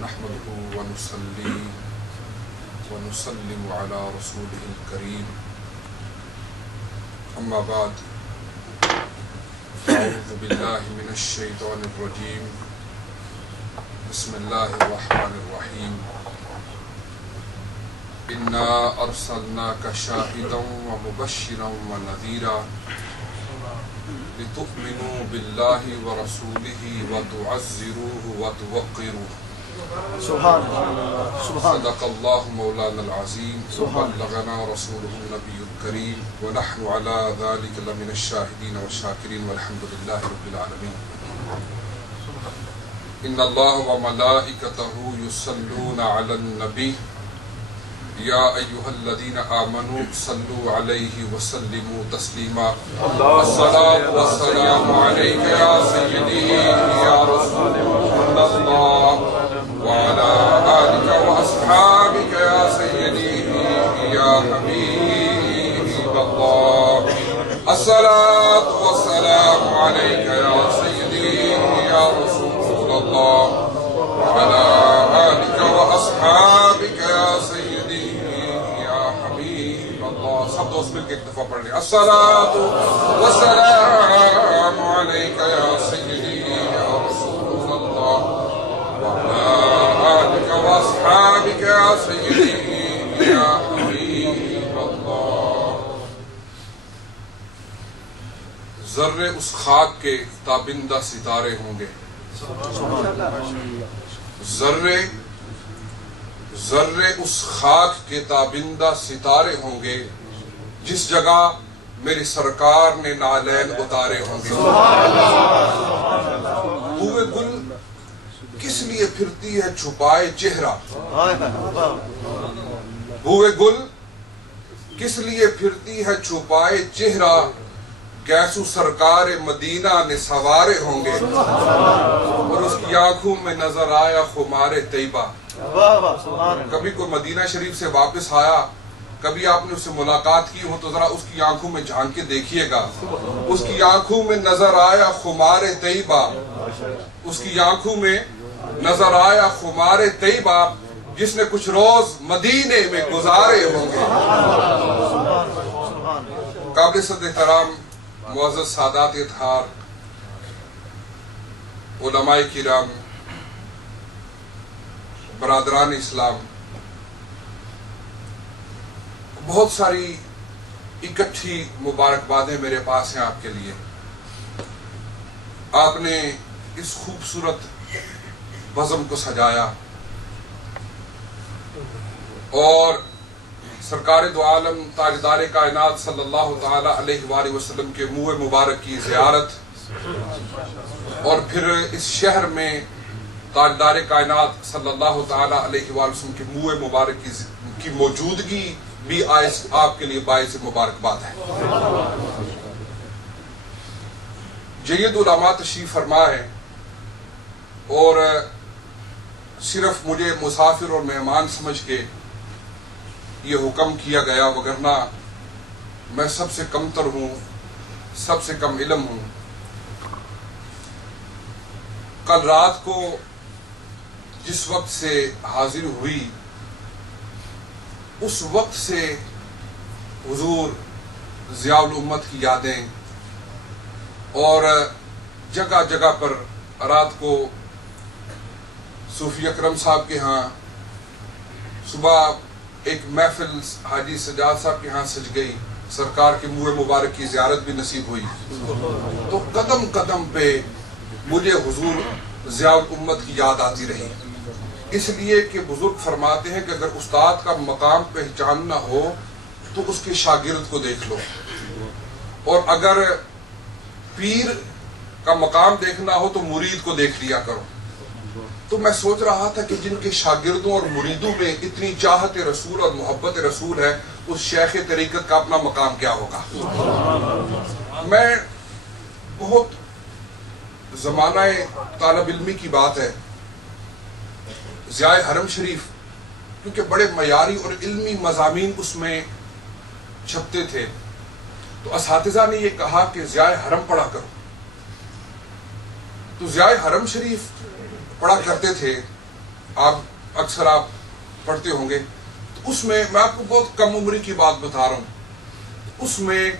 نحمده ونصلي ونسلم على رسوله الكريم أما بعد أعوذ بالله من الشيطان الرجيم بسم الله الرحمن الرحيم إنا أرسلناك شاهدا ومبشرا ونذيرا لتؤمنوا بالله ورسوله وتعزروه وتوقروه سبحان اللہ صدق الله مولانا العظيم وبلغنا رسوله النبي الكريم ونحن على ذلك لمن الشاهدين والشاكرين والحمد لله رب العالمين. إن الله وملائكته يصلون على النبي يا أيها الذين آمنوا صلوا عليه وسلموا تسليما. الصلاة والسلام عليك يا سيدي يا رسول الله وعلى آلك وأصحابك يا سيدي يا حبيب الله. الصلاة والسلام عليك يا سيدي يا رسول الله وعلى آلك وأصحابك يا سيدي يا حبيب الله. سب دوست مل کے ایک دفعہ پڑھ لیں. الصلاة والسلام عليك يا سيدي يا رسول الله وعلى آلك وأصحابك يا سيدي يا حبيب الله. ذرے اس خاک کے تابندہ ستارے ہوں گے. ذرے اس خاک کے تابندہ ستارے ہوں گے جس جگہ میری سرکار نے نالین اتارے ہوں گے. بوئے گل کس لیے پھرتی ہے چھپائے چہرہ. بوئے گل کس لیے پھرتی ہے چھپائے چہرہ گیسو سرکار مدینہ نے سوارے ہوں گے اور اس کی آنکھوں میں نظر آیا خمار طیبہ. کبھی کوئی مدینہ شریف سے واپس آیا, کبھی آپ نے اس سے ملاقات کی ہو تو ذرا اس کی آنکھوں میں جھانک کے دیکھیے گا. اس کی آنکھوں میں نظر آیا خمار طیبہ, اس کی آنکھوں میں نظر آیا خمار طیبہ جس نے کچھ روز مدینے میں گزارے ہوں گے. قابل صد احترام معزز سادات اطہار, علماء کرام, برادران اسلام, بہت ساری اکٹھی مبارکبادیں میرے پاس ہیں آپ کے لیے. آپ نے اس خوبصورت بزم کو سجایا اور سرکار دو عالم تاجدار کائنات صلی اللہ تعالی علیہ وآلہ وسلم کے منہ مبارک کی زیارت اور پھر اس شہر میں تاجدار کائنات صلی اللہ تعالی علیہ وآلہ وسلم کے منہ مبارک کی موجودگی بھی آپ کے لیے باعث مبارکباد ہے. جید علماء تشریف فرما ہے اور صرف مجھے مسافر اور مہمان سمجھ کے یہ حکم کیا گیا, وگرنہ میں سب سے کمتر ہوں, سب سے کم علم ہوں. کل رات کو جس وقت سے حاضر ہوئی اس وقت سے حضور ضیاء الامت کی یادیں اور جگہ جگہ پر رات کو صوفی اکرم صاحب کے ہاں, صبح ایک محفل حاجی سجاد صاحب کے ہاں سج گئی, سرکار کے منہ مبارک کی زیارت بھی نصیب ہوئی. تو قدم قدم پہ مجھے حضور ضیاء الامت کی یاد آتی رہی. اس لیے کہ بزرگ فرماتے ہیں کہ اگر استاد کا مقام پہچاننا ہو تو اس کے شاگرد کو دیکھ لو, اور اگر پیر کا مقام دیکھنا ہو تو مرید کو دیکھ لیا کرو. تو میں سوچ رہا تھا کہ جن کے شاگردوں اور مریدوں میں اتنی چاہت رسول اور محبت رسول ہے, اس شیخ طریقت کا اپنا مقام کیا ہوگا. میں بہت زمانہ طالب علمی کی بات ہے, ضیاء حرم شریف کیونکہ بڑے معیاری اور علمی مضامین اس میں چھپتے تھے, تو اساتذہ نے یہ کہا کہ ضیاء حرم پڑھا کرو. تو ضیاء حرم شریف پڑھا کرتے تھے اکثر آپ پڑھتے ہوں گے، تو اس میں میں آپ کو بہت کم عمری کی بات بتا رہا ہوں، اس میں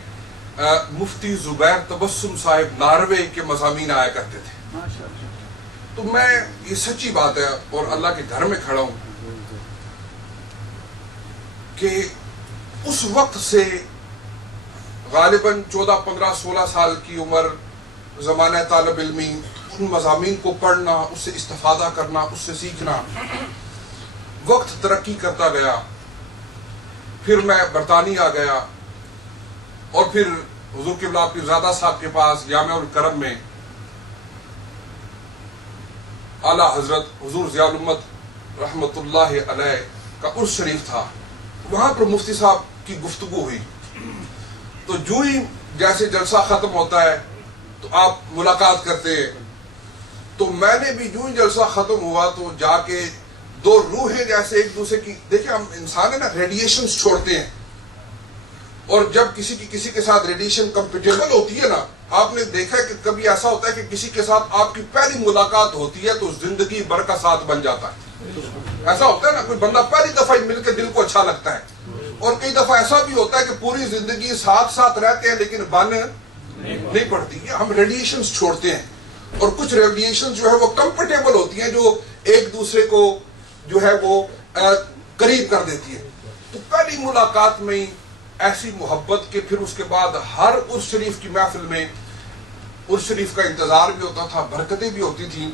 مفتی زبیر تبسم صاحب ناروے کے مضامین آیا کرتے تھے. تو میں یہ سچی بات ہے اور اللہ کے گھر میں کھڑا ہوں کہ اس وقت سے غالباً 14, 15, 16 سال کی عمر، زمانہ طالب علمی، ان مضامین کو پڑھنا، اس سے استفادہ کرنا، اس سے سیکھنا، وقت ترقی کرتا گیا. پھر میں برطانیہ آ گیا اور پھر حضور قبلہ پیرزادہ صاحب کے پاس جامع الکرم میں اعلیٰ حضرت حضور ضیاء الامت رحمت اللہ علیہ کا عرس شریف تھا. وہاں پر مفتی صاحب کی گفتگو ہوئی. تو جو ہی جیسے جلسہ ختم ہوتا ہے تو آپ ملاقات کرتے ہیں، تو میں نے بھی جو ہی جلسہ ختم ہوا تو جا کے دو روحیں جیسے ایک دوسرے کی، دیکھیں ہم انسان ہے نا، ریڈیشنز چھوڑتے ہیں، اور جب کسی کے ساتھ ریڈیشن کمپیٹیبل ہوتی ہے نا، آپ نے دیکھا ہے کہ کبھی ایسا ہوتا ہے کہ کسی کے ساتھ آپ کی پہلی ملاقات ہوتی ہے تو زندگی بھر کا ساتھ بن جاتا ہے. ایسا ہوتا ہے نا، کوئی بندہ پہلی دفعہ ہی مل کے دل کو اچھا لگتا ہے، اور کئی دفعہ ایسا بھی ہوتا ہے کہ پوری زندگی ساتھ رہتے ہیں لیکن بن نہیں پڑتی. ہم ریڈیشنز چھوڑتے ہیں، اور کچھ ریڈیشنز جو ہے وہ کمفرٹیبل ہوتی ہیں، جو ایک دوسرے کو جو ہے وہ قریب کر دیتی ہے. تو پہلی ملاقات میں ہی ایسی محبت کہ پھر اس کے بعد ہر عرس شریف کی محفل میں عرس شریف کا انتظار بھی ہوتا تھا، برکتیں بھی ہوتی تھیں،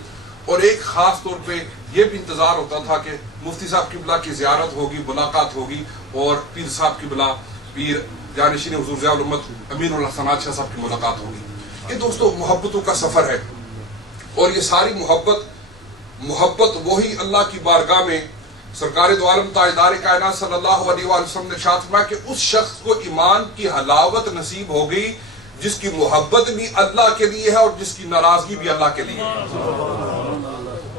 اور ایک خاص طور پہ یہ بھی انتظار ہوتا تھا کہ مفتی صاحب قبلہ کی زیارت ہوگی، ملاقات ہوگی، اور پیر صاحب قبلہ پیر جانشین حضور ضیاء الامت امین اللہ سنات شاہ صاحب کی ملاقات ہوگی. یہ دوستو محبتوں کا سفر ہے، اور یہ ساری محبت وہی اللہ کی بارگاہ میں سرکار دو عالم تاجدار کائنات صلی اللہ علیہ وآلہ وسلم نے ارشاد فرمایا کہ اس شخص کو ایمان کی حلاوت نصیب ہو گئی جس کی محبت بھی اللہ کے لیے ہے اور جس کی ناراضگی بھی اللہ کے لیے ہے.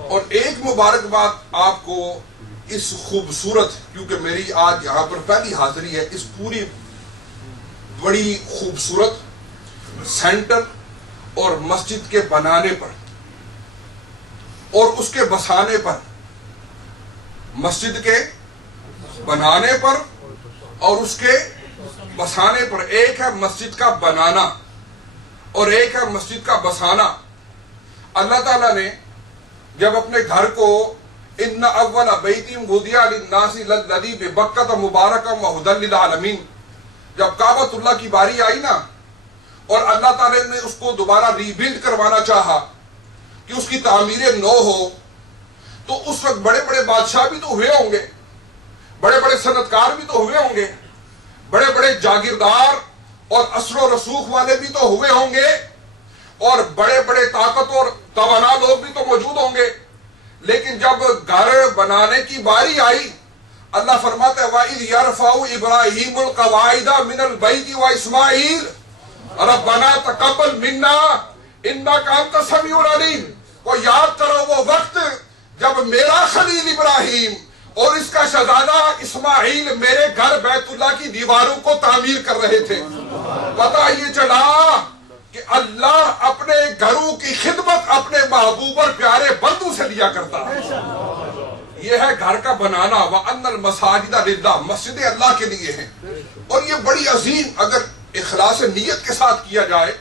اور ایک مبارک بات آپ کو اس خوبصورت، کیونکہ میری آج یہاں پر پہلی حاضری ہے، اس پوری بڑی خوبصورت سینٹر اور مسجد کے بنانے پر اور اس کے بسانے پر، مسجد کے بنانے پر اور اس کے بسانے پر، ایک ہے مسجد کا بنانا اور ایک ہے مسجد کا بسانا. اللہ تعالیٰ نے جب اپنے گھر کو ان اول بیت وضع للناس للذی ببکۃ مبارکا وہدی للعالمین، جب کعبۃ اللہ کی باری آئی نا اور اللہ تعالیٰ نے اس کو دوبارہ ری بلڈ کروانا چاہا کہ اس کی تعمیر نو ہو، تو اس وقت بڑے بڑے بادشاہ بھی تو ہوئے ہوں گے، بڑے بڑے صنعتکار بھی تو ہوئے ہوں گے، بڑے بڑے جاگیردار اور اثر و رسوخ والے بھی تو ہوئے ہوں گے، اور بڑے بڑے طاقت اور توانا لوگ بھی تو موجود ہوں گے. لیکن جب گھر بنانے کی باری آئی، اللہ فرماتا ہے وَإِذْ يَرْفَعُ إِبْرَاهِيمُ الْقَوَاعِدَ مِنَ الْبَيْتِ وَإِسْمَاعِيلُ رَبَّنَا تَقَبَّلْ مِنَّا إِنَّكَ أَنْتَ السَّمِيعُ الْعَلِيمُ. کو یاد کرو وہ وقت جب میرا خلیل ابراہیم اور اس کا شہزادہ اسماعیل میرے گھر بیت اللہ کی دیواروں کو تعمیر کر رہے تھے. پتہ یہ چلا کہ اللہ اپنے گھروں کی خدمت اپنے محبوب اور پیارے بندوں سے لیا کرتا. یہ ہے گھر کا بنانا. وَأَنَّ الْمَسَاجِدَ لِلَّهِ، مسجدیں اللہ کے لیے ہیں. اور یہ بڑی عظیم، اگر اخلاص نیت کے ساتھ کیا جائے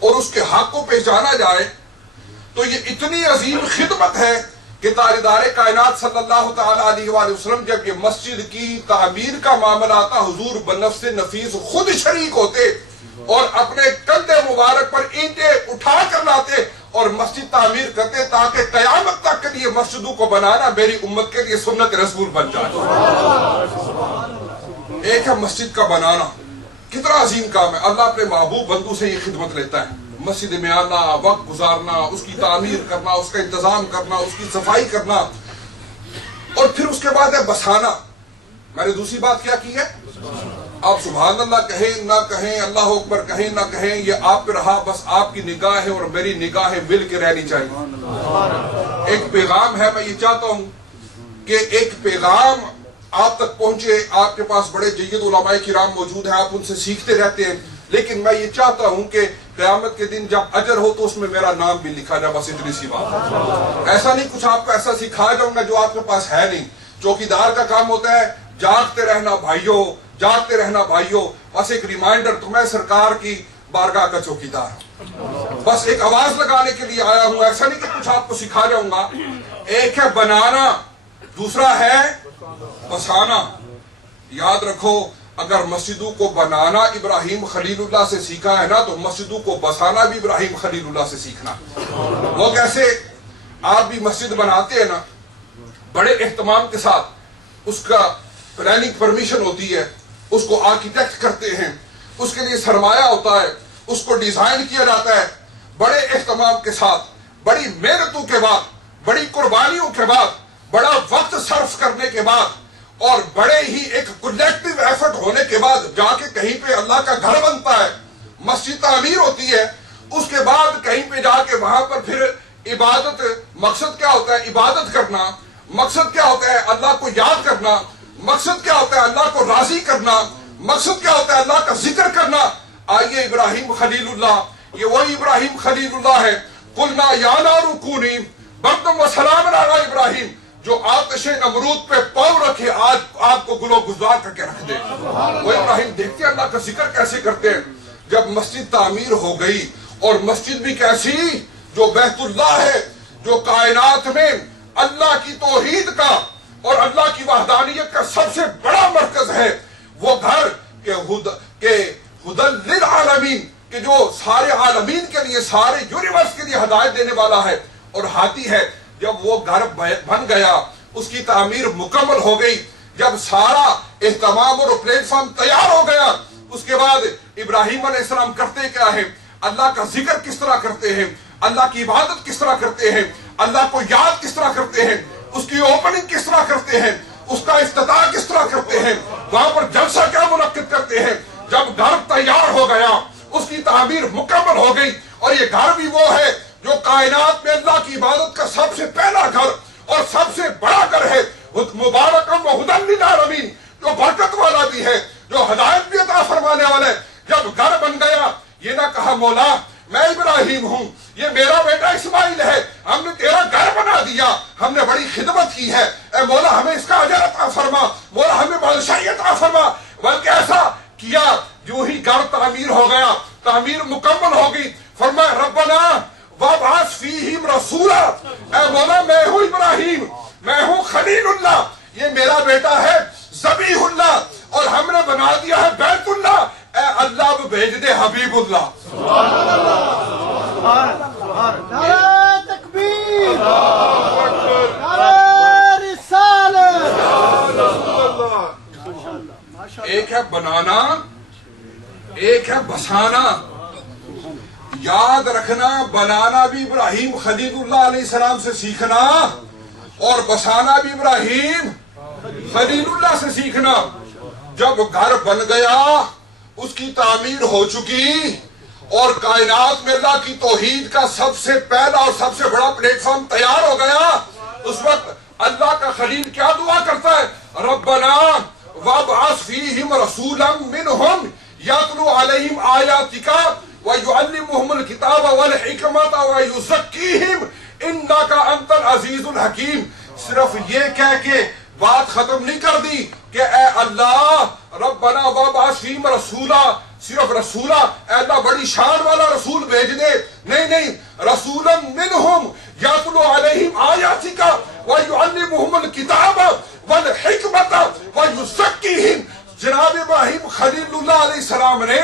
اور اس کے حق کو پہچانا جائے تو یہ اتنی عظیم خدمت ہے کہ تاجدار کائنات صلی اللہ تعالی علیہ وآلہ وسلم جب یہ مسجد کی تعمیر کا معاملہ آتا، حضور بنفس نفیس خود شریک ہوتے اور اپنے کندھے مبارک پر اینٹیں اٹھا کر لاتے اور مسجد تعمیر کرتے تاکہ قیامت تک کے لیے مسجدوں کو بنانا میری امت کے لیے سنت رسول بن جائے. ایک ہے مسجد کا بنانا، کتنا عظیم کام ہے. اللہ اپنے محبوب بندوں سے یہ خدمت لیتا ہے، مسجد میں آنا، وقت گزارنا، اس کی تعمیر کرنا، اس کا انتظام کرنا، اس کی صفائی کرنا. اور پھر اس کے بعد ہے بسانا. میں نے دوسری بات کیا کی ہے؟ آپ سبحان اللہ کہیں نہ کہیں، اللہ اکبر کہیں نہ کہیں، یہ آپ پہ رہا، بس آپ کی نگاہیں اور میری نگاہیں مل کے رہنی چاہیے. ایک پیغام ہے، میں یہ چاہتا ہوں کہ ایک پیغام آپ تک پہنچے. آپ کے پاس بڑے جید علماء کرام موجود ہیں، آپ ان سے سیکھتے رہتے ہیں، لیکن میں یہ چاہتا ہوں کہ قیامت کے دن جب اجر ہو تو اس میں میرا نام بھی لکھا جائے، بس اتنی سی بات۔ ایسا نہیں کچھ آپ کو ایسا سکھایا جاؤں گا جو آپ کے پاس ہے نہیں۔ چوکیدار کا کام ہوتا ہے جاگتے رہنا بھائیوں، جاگتے رہنا بھائیوں، بس ایک ریمائنڈر، تو میں سرکار کی بارگاہ کا چوکیدار ہوں، بس ایک آواز لگانے کے لیے آیا ہوں، ایسا نہیں کہ کچھ آپ کو سکھا جاؤں گا۔ ایک ہے بنانا، دوسرا ہے بسانا۔ یاد رکھو، اگر مسجدوں کو بنانا ابراہیم خلیل اللہ سے سیکھا ہے نا، تو مسجدوں کو بسانا بھی ابراہیم خلیل اللہ سے سیکھنا۔ وہ کیسے؟ آپ بھی مسجد بناتے ہیں نا، بڑے اہتمام کے ساتھ اس کا پلاننگ پرمیشن ہوتی ہے، اس کو آرکیٹیکٹ کرتے ہیں، اس کے لیے سرمایہ ہوتا ہے، اس کو ڈیزائن کیا جاتا ہے، بڑے اہتمام کے ساتھ، بڑی محنتوں کے بعد، بڑی قربانیوں کے بعد، بڑا وقت صرف کرنے کے بعد، اور بڑے ہی ایک کلیکٹیو ایفرٹ ہونے کے بعد جا کے کہیں پہ اللہ کا گھر بنتا ہے، مسجد تعمیر ہوتی ہے، اس کے بعد کہیں پہ جا کے وہاں پر پھر عبادت۔ مقصد کیا ہوتا ہے؟ عبادت کرنا۔ مقصد کیا ہوتا ہے؟ اللہ کو یاد کرنا۔ مقصد کیا ہوتا ہے؟ اللہ کو راضی کرنا۔ مقصد کیا ہوتا ہے؟ اللہ کا ذکر کرنا۔ آئیے ابراہیم خلیل اللہ، یہ وہی ابراہیم خلیل اللہ ہے۔ قلنا یا نار کونی بردم و سلام علی ابراہیم، جو آتش نمرود پہ پاؤں رکھے آج آپ کو گلو گزار کر کے رکھ دے۔ وہ ابراہیم دیکھتے ہیں اللہ کا ذکر کیسے کرتے ہیں۔ جب مسجد تعمیر ہو گئی، اور مسجد بھی کیسی؟ جو بیت اللہ ہے، جو کائنات میں اللہ کی توحید کا اور اللہ کی وحدانیت کا سب سے بڑا مرکز ہے، وہ گھر کہ ہدی للعالمین، کہ جو سارے عالمین کے لیے، سارے یونیورس کے لیے ہدایت دینے والا ہے اور ہادی ہے۔ جب وہ گھر بن گیا، اس کی تعمیر مکمل ہو گئی، جب سارا اہتمام اور پلیٹ فارم تیار ہو گیا، اس کے بعد ابراہیم علیہ السلام کرتے کیا ہے؟ اللہ کا ذکر کس طرح کرتے ہیں، اللہ کی عبادت کس طرح کرتے ہیں، اللہ کو یاد کس طرح کرتے ہیں، اس کی اوپننگ کس طرح کرتے ہیں، اس کا افتتاح کس طرح کرتے ہیں، وہاں پر جلسہ کیا منعقد کرتے ہیں۔ جب گھر تیار ہو گیا، اس کی تعمیر مکمل ہو گئی، اور یہ گھر بھی وہ ہے جو کائنات میں اللہ کی عبادت کا سب سے پہلا گھر اور سب سے بڑا گھر ہے، مبارکم و ہدی للعالمین، جو برکت والا بھی ہے، جو ہدایت بھی عطا فرمانے والا ہے۔ جب گھر بن گیا، یہ نہ کہا مولا میں ابراہیم ہوں، یہ میرا بیٹا اسماعیل ہے، ہم نے تیرا گھر بنا دیا، ہم نے بڑی خدمت کی ہے، اے مولا ہمیں اس کا اجر عطا فرما، مولا ہمیں بادشاہی عطا فرما۔ بلکہ ایسا کیا، جو ہی گھر تعمیر ہو گیا، تعمیر مکمل ہو گئی، فرمایا ربنا وابعث فیہم رسولا، اے مولا میں ہوں ابراہیم، میں ہوں خلیل اللہ، یہ میرا بیٹا ہے ذبیح اللہ، اور ہم نے بنا دیا ہے بیت اللہ، اے اللہ اب بھیج دے حبیب اللہ۔ نعرہ تکبیر، نعرہ رسالت۔ ایک ہے بنانا، ایک ہے بسانا۔ یاد رکھنا، بنانا بھی ابراہیم خلیل اللہ علیہ السلام سے سیکھنا، اور بسانا بھی ابراہیم خلیل اللہ سے سیکھنا۔ جب گھر بن گیا، اس کی تعمیر ہو چکی، اور کائنات میں اللہ کی توحید کا سب سے پہلا اور سب سے بڑا پلیٹ فارم تیار ہو گیا، اس وقت اللہ کا خلیل کیا دعا کرتا ہے؟ ربنا وابعث فیہم رسولا منہم یتلو علیہم آیاتک ویعلمہم الکتاب والحکمت ویزکیہم انک انت العزیز الحکیم۔ صرف یہ کہہ کے بات ختم نہیں کر دی کہ اے اللہ ربنا وابعث فیہم رسولا، صرف رسولہ، اے اللہ بڑی شان والا رسول بھیج دے۔ نہیں، رسولا منہم یتلو علیہم آیاتک ویعلمہم الکتاب والحکمت ویزکیہم۔ جناب ابراہیم خلیل اللہ علیہ السلام نے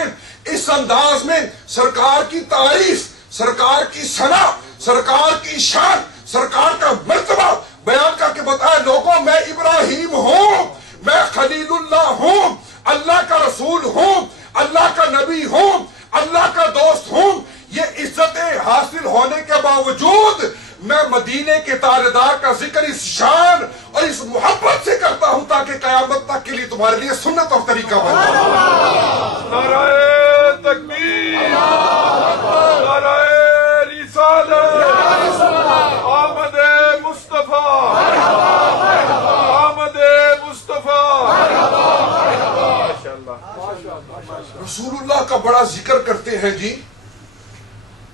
اس انداز میں سرکار کی تعریف، سرکار کی ثنا، سرکار کی شان، سرکار کا مرتبہ بیان کر کے بتایا، لوگوں میں ابراہیم ہوں، میں خلیل اللہ ہوں، اللہ کا رسول ہوں، اللہ کا نبی ہوں، اللہ کا دوست ہوں۔ یہ عزتیں حاصل ہونے کے باوجود میں مدینے کے تاجدار کا ذکر اس شان اور اس محبت سے کرتا ہوں تاکہ قیامت تک کے لیے تمہارے لیے سنت اور طریقہ بن جائے۔ نعرہ تکبیر، نعرہ رسالت، آمد مصطفیٰ، آمد مصطفیٰ۔ رسول اللہ کا بڑا ذکر کرتے ہیں جی،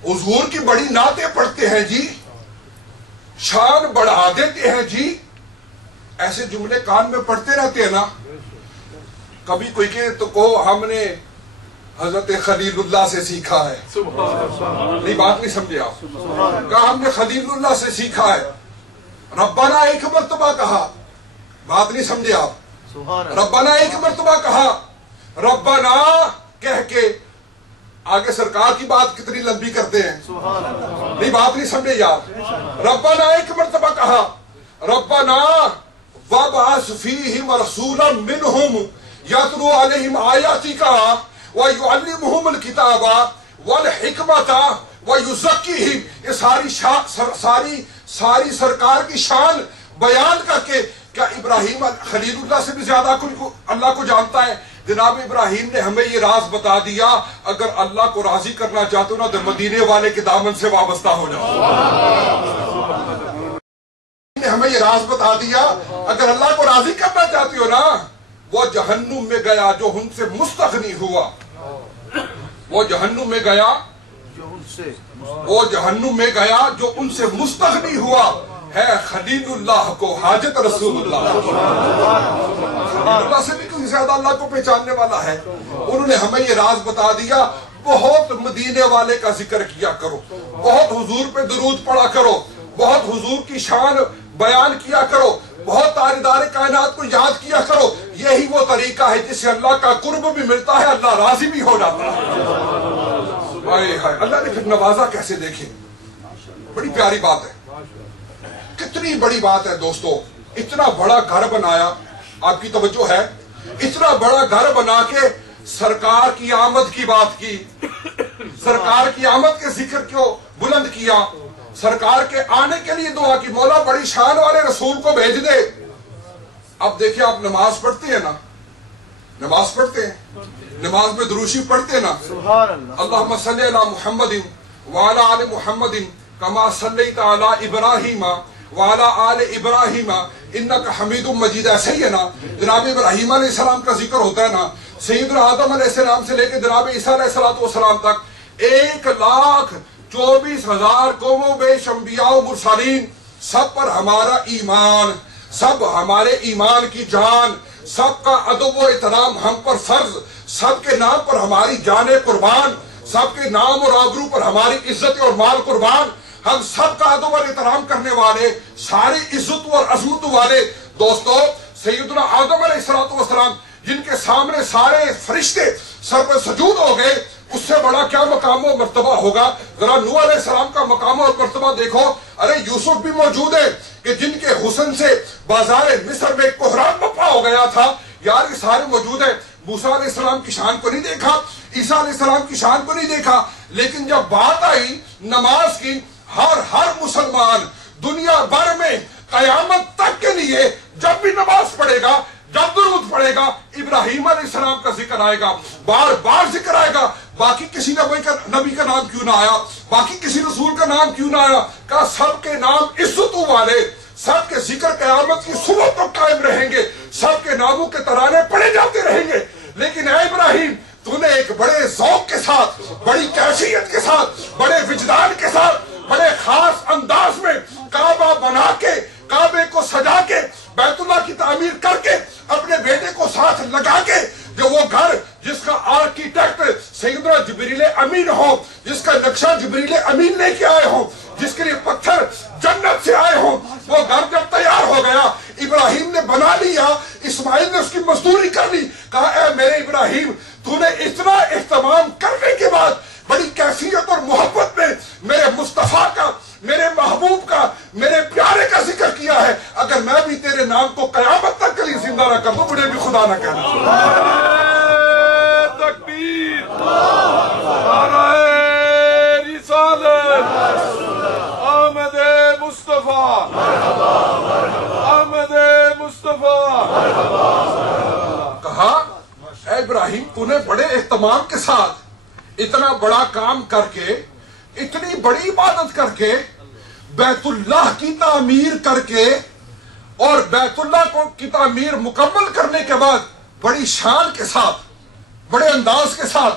حضور کی بڑی نعتیں پڑھتے ہیں جی، شان بڑھا دیتے ہیں جی، ایسے جملے کان میں پڑھتے رہتے ہیں نا. کبھی کوئی کہ تو کہو ہم نے حضرت خلیل اللہ سے سیکھا ہے. نہیں بات نہیں سمجھے آپ. کہا ہم نے خلیل اللہ سے سیکھا ہے. ربنا ایک مرتبہ کہا، بات نہیں سمجھے آپ. ربنا ایک مرتبہ کہا، ربنا کہہ کے آگے سرکار کی بات کتنی لمبی کرتے ہیں. نہیں بات نہیں سمجھے یار. ربنا ایک مرتبہ کہا، ربنا وابعث فیہم رسولا منہم یتلو علیہم آیاتک ویعلمہم الکتاب والحکمت ویزکیہم. یہ ساری سرکار کی شان بیان کر کے، کیا ابراہیم خلیل اللہ سے بھی زیادہ اللہ کو جانتا ہے؟ جناب ابراہیم نے ہمیں یہ راز بتا دیا، اگر اللہ کو راضی کرنا چاہتے ہو نا تو مدینے والے کے دامن سے وابستہ ہو جاؤ. نے ہمیں یہ راز بتا دیا، اگر اللہ کو راضی کرنا چاہتے ہو نا، وہ جہنم میں گیا جو ان سے مستغنی ہوا. وہ جہنم میں گیا جو ان سے مستغنی ہوا ہے خلیل اللہ کو حاجت رسول اللہ. اللہ سے بھی کوئی زیادہ اللہ کو پہچاننے والا ہے. انہوں نے ہمیں یہ راز بتا دیا. بہت مدینے والے کا ذکر کیا کرو، بہت حضور پہ درود پڑھا کرو، بہت حضور کی شان بیان کیا کرو، بہت تاجدار کائنات کو یاد کیا کرو. یہی وہ طریقہ ہے جس سے اللہ کا قرب بھی ملتا ہے، اللہ راضی بھی ہو جاتا ہے. اللہ نے پھر نوازا کیسے، دیکھیں بڑی پیاری بات ہے. کتنی بڑی بات ہے دوستو. اتنا بڑا گھر بنایا، آپ کی توجہ ہے، اتنا بڑا گھر بنا کے سرکار کی آمد کی بات کی، سرکار کی آمد کے ذکر کو بلند کیا، سرکار کے آنے کے لیے دعا کی، مولا بڑی شان والے رسول کو بھیج دے. اب دیکھیں آپ نماز پڑھتے ہیں نا، نماز پڑھتے ہیں، نماز میں دروشی پڑھتے ہیں نا. اللہم صلی علی محمد وعلی آل محمد کما صلیت علی ابراہیم وعلی آل ابراہیم انک حمید مجید. ایسے ہی ہے نا، جناب ابراہیم علیہ السلام کا ذکر ہوتا ہے نا، سیدنا آدم علیہ السلام سے لے کے جناب عیسیٰ علیہ السلام تک 1,24,000 قوم و بیش انبیاء و مرسلین، سب پر ہمارا ایمان، سب ہمارے ایمان کی جان، سب کا ادب و احترام ہم پر فرض، سب کے نام پر ہماری جانیں قربان، سب کے نام اور آبرو پر ہماری عزت اور مال قربان. ہم سب کا ادب اور احترام کرنے والے، ساری عزت اور عظمت والے دوستو سیدنا آدم علیہ السلام، جن کے سامنے سارے فرشتے سر پر سجود ہو گئے، اس سے بڑا کیا مقام و مرتبہ ہوگا. ذرا نوح علیہ السلام کا مقام اور مرتبہ دیکھو. ارے یوسف بھی موجود ہے کہ جن کے حسن سے بازار مصر میں کوہرام بپا ہو گیا تھا. یار یہ سارے موجود ہیں. موسیٰ علیہ السلام کی شان کو نہیں دیکھا، عیسیٰ علیہ السلام کی شان کو نہیں دیکھا. لیکن جب بات آئی نماز کی، ہر مسلمان دنیا بھر میں قیامت تک کے لیے جب بھی نماز پڑھے گا، جب درود پڑھے گا، ابراہیم علیہ السلام کا ذکر آئے گا، بار بار ذکر آئے گا. باقی کسی نبی کا نام کیوں نہ آیا، باقی کسی رسول کا نام کیوں نہ آیا؟ کہا سب کے نام عزتوں والے، سب کے ذکر قیامت کی صبح تک قائم رہیں گے، سب کے ناموں کے ترانے پڑے جاتے رہیں گے. لیکن اے ابراہیم، تو نے ایک بڑے ذوق کے ساتھ، بڑی کیفیت کے ساتھ، بڑے وجدان کے ساتھ، بڑے خاص انداز میں کعبہ بنا کے، کعبے کو سجا کے، بیت اللہ کی تعمیر کر کے، اپنے بیٹے کو ساتھ لگا کے، جو وہ گھر جس کا آرکیٹیکٹ سیدنا جبریل امین ہو، جس کا نقشہ جبریل امین لے کے آئے ہوں، جس کے لیے پتھر جنت سے آئے ہوں، وہ گھر جب تیار ہو گیا، ابراہیم نے بنا لیا، اسماعیل نے اس کی مزدوری کر لی. کہا اے میرے ابراہیم، تو نے اتنا اہتمام کرنے کے بعد بڑی کیفیت اور محبت میں میرے مصطفیٰ کا، میرے محبوب کا، میرے پیارے کا ذکر کیا ہے. اگر میں بھی تیرے نام کو قیامت تک کے لیے زندہ نہ کر دوں، مجھے بھی خدا نہ کہنا. تکبیر، نعرہ رسالت، آمد مصطفیٰ، آمد مصطفیٰ. کہا اے ابراہیم، تو نے بڑے اہتمام کے ساتھ اتنا بڑا کام کر کے، اتنی بڑی عبادت کر کے، بیت اللہ کی تعمیر کر کے، اور بیت اللہ کی تعمیر مکمل کرنے کے بعد بڑی شان کے ساتھ، بڑے انداز کے ساتھ،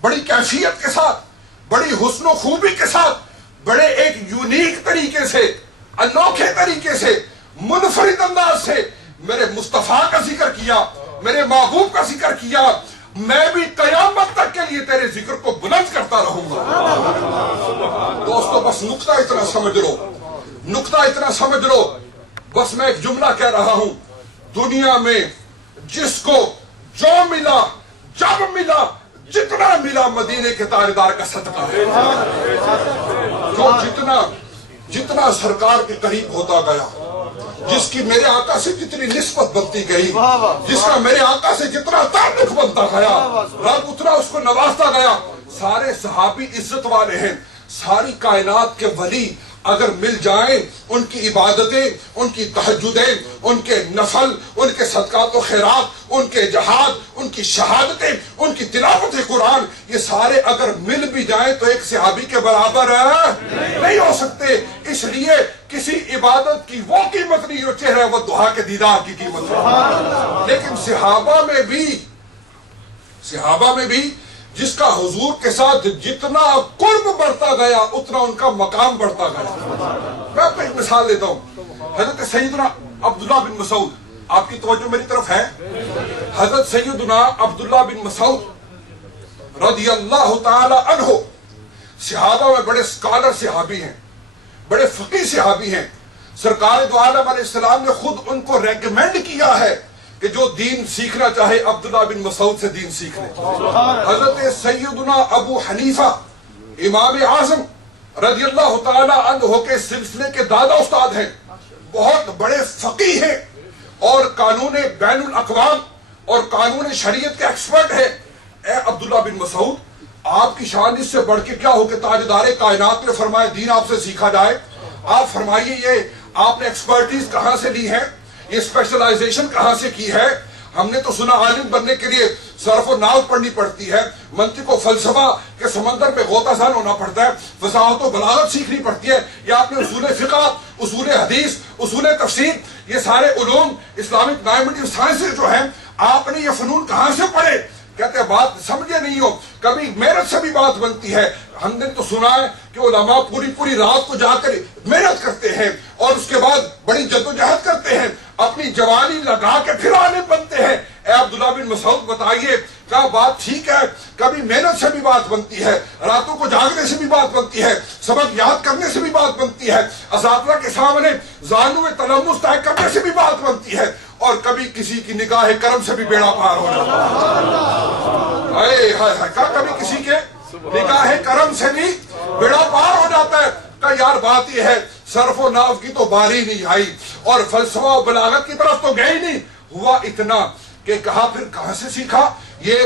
بڑی کیفیت کے ساتھ بڑی حسن و خوبی کے ساتھ بڑے ایک یونیک طریقے سے انوکھے طریقے سے منفرد انداز سے میرے مصطفیٰ کا ذکر کیا, میرے محبوب کا ذکر کیا. میں بھی قیامت تک کے لیے تیرے ذکر کو بلند کرتا رہوں گا. دوستو بس نقطہ اتنا سمجھ لو, نقطہ اتنا سمجھ لو. بس میں ایک جملہ کہہ رہا ہوں, دنیا میں جس کو جو ملا جب ملا جتنا ملا مدینے کے تاجدار کا صدقہ ہے. جو جتنا سرکار کے قریب ہوتا گیا, جس کی میرے آقا سے جتنی نسبت بنتی گئی, جس کا میرے آقا سے جتنا تعلق بنتا گیا, رب اتنا اس کو نوازتا گیا. سارے صحابی عزت والے ہیں, ساری کائنات کے ولی اگر مل جائیں, ان کی عبادتیں, ان کی تہجدیں, ان کے نفل, ان کے صدقات و خیرات, ان کے جہاد, ان کی شہادتیں, ان کی تلاوت قرآن, یہ سارے اگر مل بھی جائیں تو ایک صحابی کے برابر نہیں ہو سکتے. اس لیے کسی عبادت کی وہ قیمت نہیں جو چہرہ وہ دعا کے دیدار کی قیمت ہے. لیکن صحابہ میں بھی جس کا حضور کے ساتھ جتنا قرب بڑھتا گیا اتنا ان کا مقام بڑھتا گیا. میں آپ کو ایک مثال دیتا ہوں. حضرت سیدنا عبداللہ بن مسعود, آپ کی توجہ میری طرف ہے. حضرت سیدنا عبداللہ بن مسعود رضی اللہ تعالی عنہ صحابہ میں بڑے اسکالر صحابی ہیں, بڑے فقیہ صحابی ہیں. سرکار دو عالم علیہ السلام نے خود ان کو ریکمینڈ کیا ہے کہ جو دین سیکھنا چاہے عبداللہ بن مسعود سے دین سیکھ لے. حضرت سیدنا ابو حنیفہ امام اعظم رضی اللہ تعالی عنہ کے سلسلے کے دادا استاد ہیں, بہت بڑے فقیہ ہیں اور قانون بین الاقوام اور قانون شریعت کے ایکسپرٹ ہیں. اے عبداللہ بن مسعود, آپ کی شان اس سے بڑھ کے کیا ہو کہ تاجدار کائنات نے فرمایا دین آپ سے سیکھا جائے. آپ فرمائیے یہ آپ نے ایکسپرٹیز کہاں سے لی ہے, یہ اسپیشلائزیشن کہاں سے کی ہے؟ ہم نے تو سنا عالم بننے کے لیے صرف و نحو پڑھنی پڑتی ہے, منطق و فلسفہ کے سمندر میں غوطہ زن ہونا پڑتا ہے, فصاحت و بلاغت سیکھنی پڑتی ہے, یا آپ نے اصول فقہ, اصول حدیث, اصول تفسیر, یہ سارے علوم اسلامک نائمٹیو سائنسز جو ہیں, آپ نے یہ فنون کہاں سے پڑھے؟ کہتے ہیں بات سمجھے نہیں ہو, کبھی محنت سے بھی بات بنتی ہے. ہم نے تو سنا ہے کہ علماء پوری رات کو جا کر محنت کرتے ہیں اور اس کے بعد بڑی جدوجہد کرتے ہیں, اپنی جوانی لگا کے پھر عالم بنتے ہیں. اے عبداللہ بن مسعود بتائیے, کیا بات ٹھیک ہے؟ کبھی محنت سے بھی بات بنتی ہے, راتوں کو جاگنے سے بھی بات بنتی ہے, سبق یاد کرنے سے بھی بات بنتی ہے, اساتذہ کے سامنے زانو تلمس طے کرنے سے بھی بات بنتی ہے, اور کبھی کسی کی نگاہ کرم سے بھی بیڑا پار ہو جاتا ہے. کبھی کسی کے نگاہ کرم سے بھی بیڑا پار ہو جاتا ہے. کہ یار بات یہ ہے صرف و نحو کی تو باری نہیں آئی اور فلسفہ و بلاغت کی طرف تو گئی نہیں. ہوا اتنا کہ کہا پھر کہاں سے سیکھا؟ یہ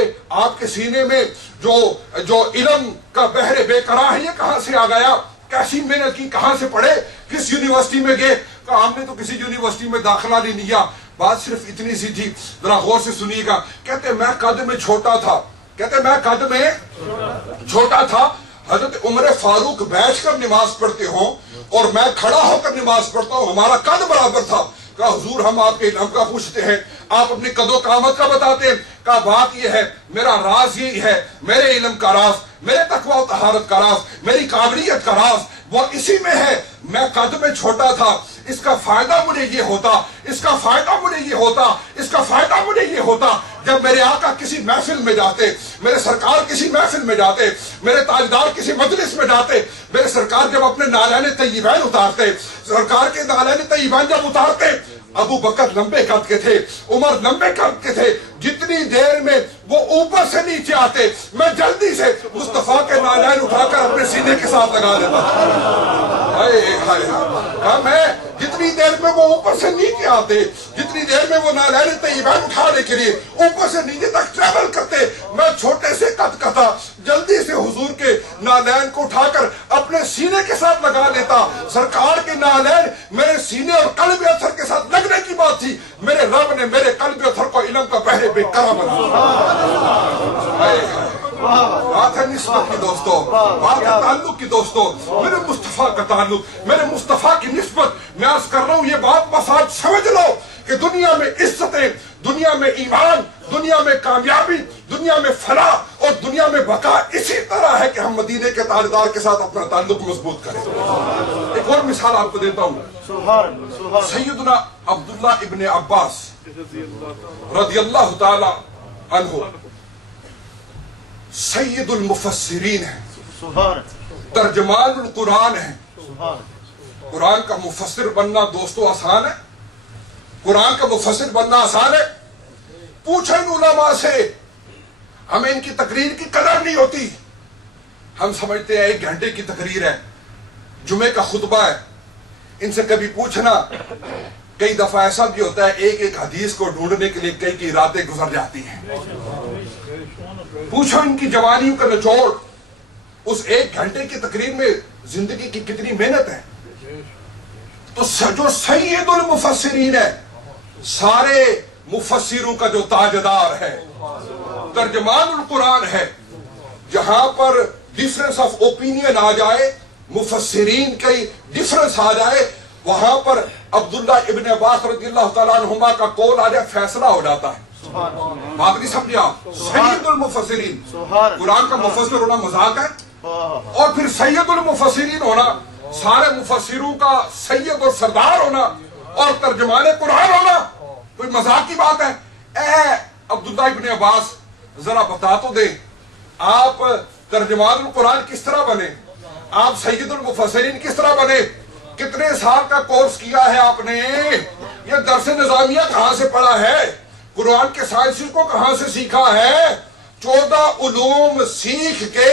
آپ کے سینے میں جو علم کا بحر بے قرار ہے یہ کہاں سے آ گیا؟ کیسی محنت کی, کہاں سے پڑھے, کس یونیورسٹی میں گئے؟ کہا ہم نے تو کسی یونیورسٹی میں داخلہ نہیں لیا, بات صرف اتنی سی تھی. ذرا غور سے سنیے گا. کہتے میں قد میں چھوٹا تھا, حضرت عمر فاروق بیٹھ کر نماز پڑھتے ہوں اور میں کھڑا ہو کر نماز پڑھتا ہوں, ہمارا قد برابر تھا. کہا حضور ہم آپ کے علم کا پوچھتے ہیں, آپ اپنی قد و قامت کا بتاتے ہیں. کہا بات یہ ہے, میرا راز یہی ہے, میرے علم کا راز, میرے تقوی و طہارت کا راز, میری قابلیت کا راز وہ اسی میں ہے. میں قد میں چھوٹا تھا, اس کا فائدہ مجھے یہ ہوتا, اس کا فائدہ مجھے یہ ہوتا, اس کا فائدہ مجھے یہ ہوتا جب میرے آقا کسی محفل میں جاتے, میرے سرکار کسی محفل میں جاتے, میرے تاجدار کسی مجلس میں جاتے, میرے سرکار جب اپنے نالین طیبین اتارتے, سرکار کے نالین طیبین جب اتارتے, ابو بکر لمبے قد کے تھے, عمر لمبے قد کے تھے, جتنی دیر میں وہ اوپر سے نیچے آتے میں جلدی سے مصطفیٰ کے نالین اٹھا کر اپنے سینے کے ساتھ لگا دیتا. میں جتنی دیر میں وہ اوپر سے نیچے آتے, جتنی دیر میں وہ نالین طیبین اٹھانے کے لیے اوپر سے نیچے تک ٹریول کرتے, میں چھوٹے سے قد کا تھا, جلدی سے حضور کے نالین کو اٹھا کر اپنے سینے کے ساتھ لگا لیتا. سرکار کے نالین میرے سینے اور قلب اثر کے ساتھ لگنے کی بات تھی, میرے رب نے میرے قلب اثر کو علم کا پہرے بے کرم بنا. بات ہے نسبت کی دوستو, بات ہے تعلق کی دوستو, میرے مصطفیٰ کا تعلق, میرے مصطفیٰ کی نسبت. میں عرض کر رہا ہوں یہ بات بس آج سمجھ لو کہ دنیا میں عزتیں, دنیا میں ایمان, دنیا میں کامیابی, دنیا میں فلاح اور دنیا میں بقا اسی طرح ہے کہ ہم مدینے کے تاجدار کے ساتھ اپنا تعلق مضبوط کریں. ایک اور مثال آپ کو دیتا ہوں. سیدنا عبداللہ ابن عباس رضی اللہ تعالی عنہ سید المفسرین ہیں, ترجمان القرآن ہیں. قرآن کا مفسر بننا دوستو آسان ہے؟ قرآن کا مفسر بننا آسان ہے؟ پوچھیں علماء سے. ہمیں ان کی تقریر کی قدر نہیں ہوتی. ہم سمجھتے ہیں 1 گھنٹے کی تقریر ہے, جمعے کا خطبہ ہے. ان سے کبھی پوچھنا, کئی دفعہ ایسا بھی ہوتا ہے ایک حدیث کو ڈھونڈنے کے لیے کئی راتیں گزر جاتی ہیں. پوچھو ان کی جوانیوں کا نچوڑ, اس 1 گھنٹے کی تقریر میں زندگی کی کتنی محنت ہے. تو جو سید المفسرین ہے, سارے مفسروں کا جو تاجدار ہے, ترجمان القرآن ہے, جہاں پر ڈیفرنس آف اوپینین آ جائے, مفسرین کی ڈیفرنس آ جائے, وہاں پر عبداللہ ابن عباس رضی اللہ تعالیٰ عنہما کا قول آ جائے, فیصلہ ہو جاتا ہے. بات نہیں سمجھے آپ؟ سید المفسرین, قرآن کا مفسر ہونا مذاق ہے, اور پھر سید المفسرین ہونا, سارے مفسروں کا سید اور سردار ہونا, اور ترجمان قرآن ہونا, کوئی مذاق کی بات ہے؟ اے عبداللہ ابن عباس, ذرا بتا تو دیں, آپ ترجمان القرآن کس طرح بنے, آپ سید المفسرین کس طرح بنے, کتنے سال کا کورس کیا ہے آپ نے, یہ درس نظامیہ کہاں سے پڑھا ہے, قرآن کے سائنسز کو کہاں سے سیکھا ہے؟ 14 علوم سیکھ کے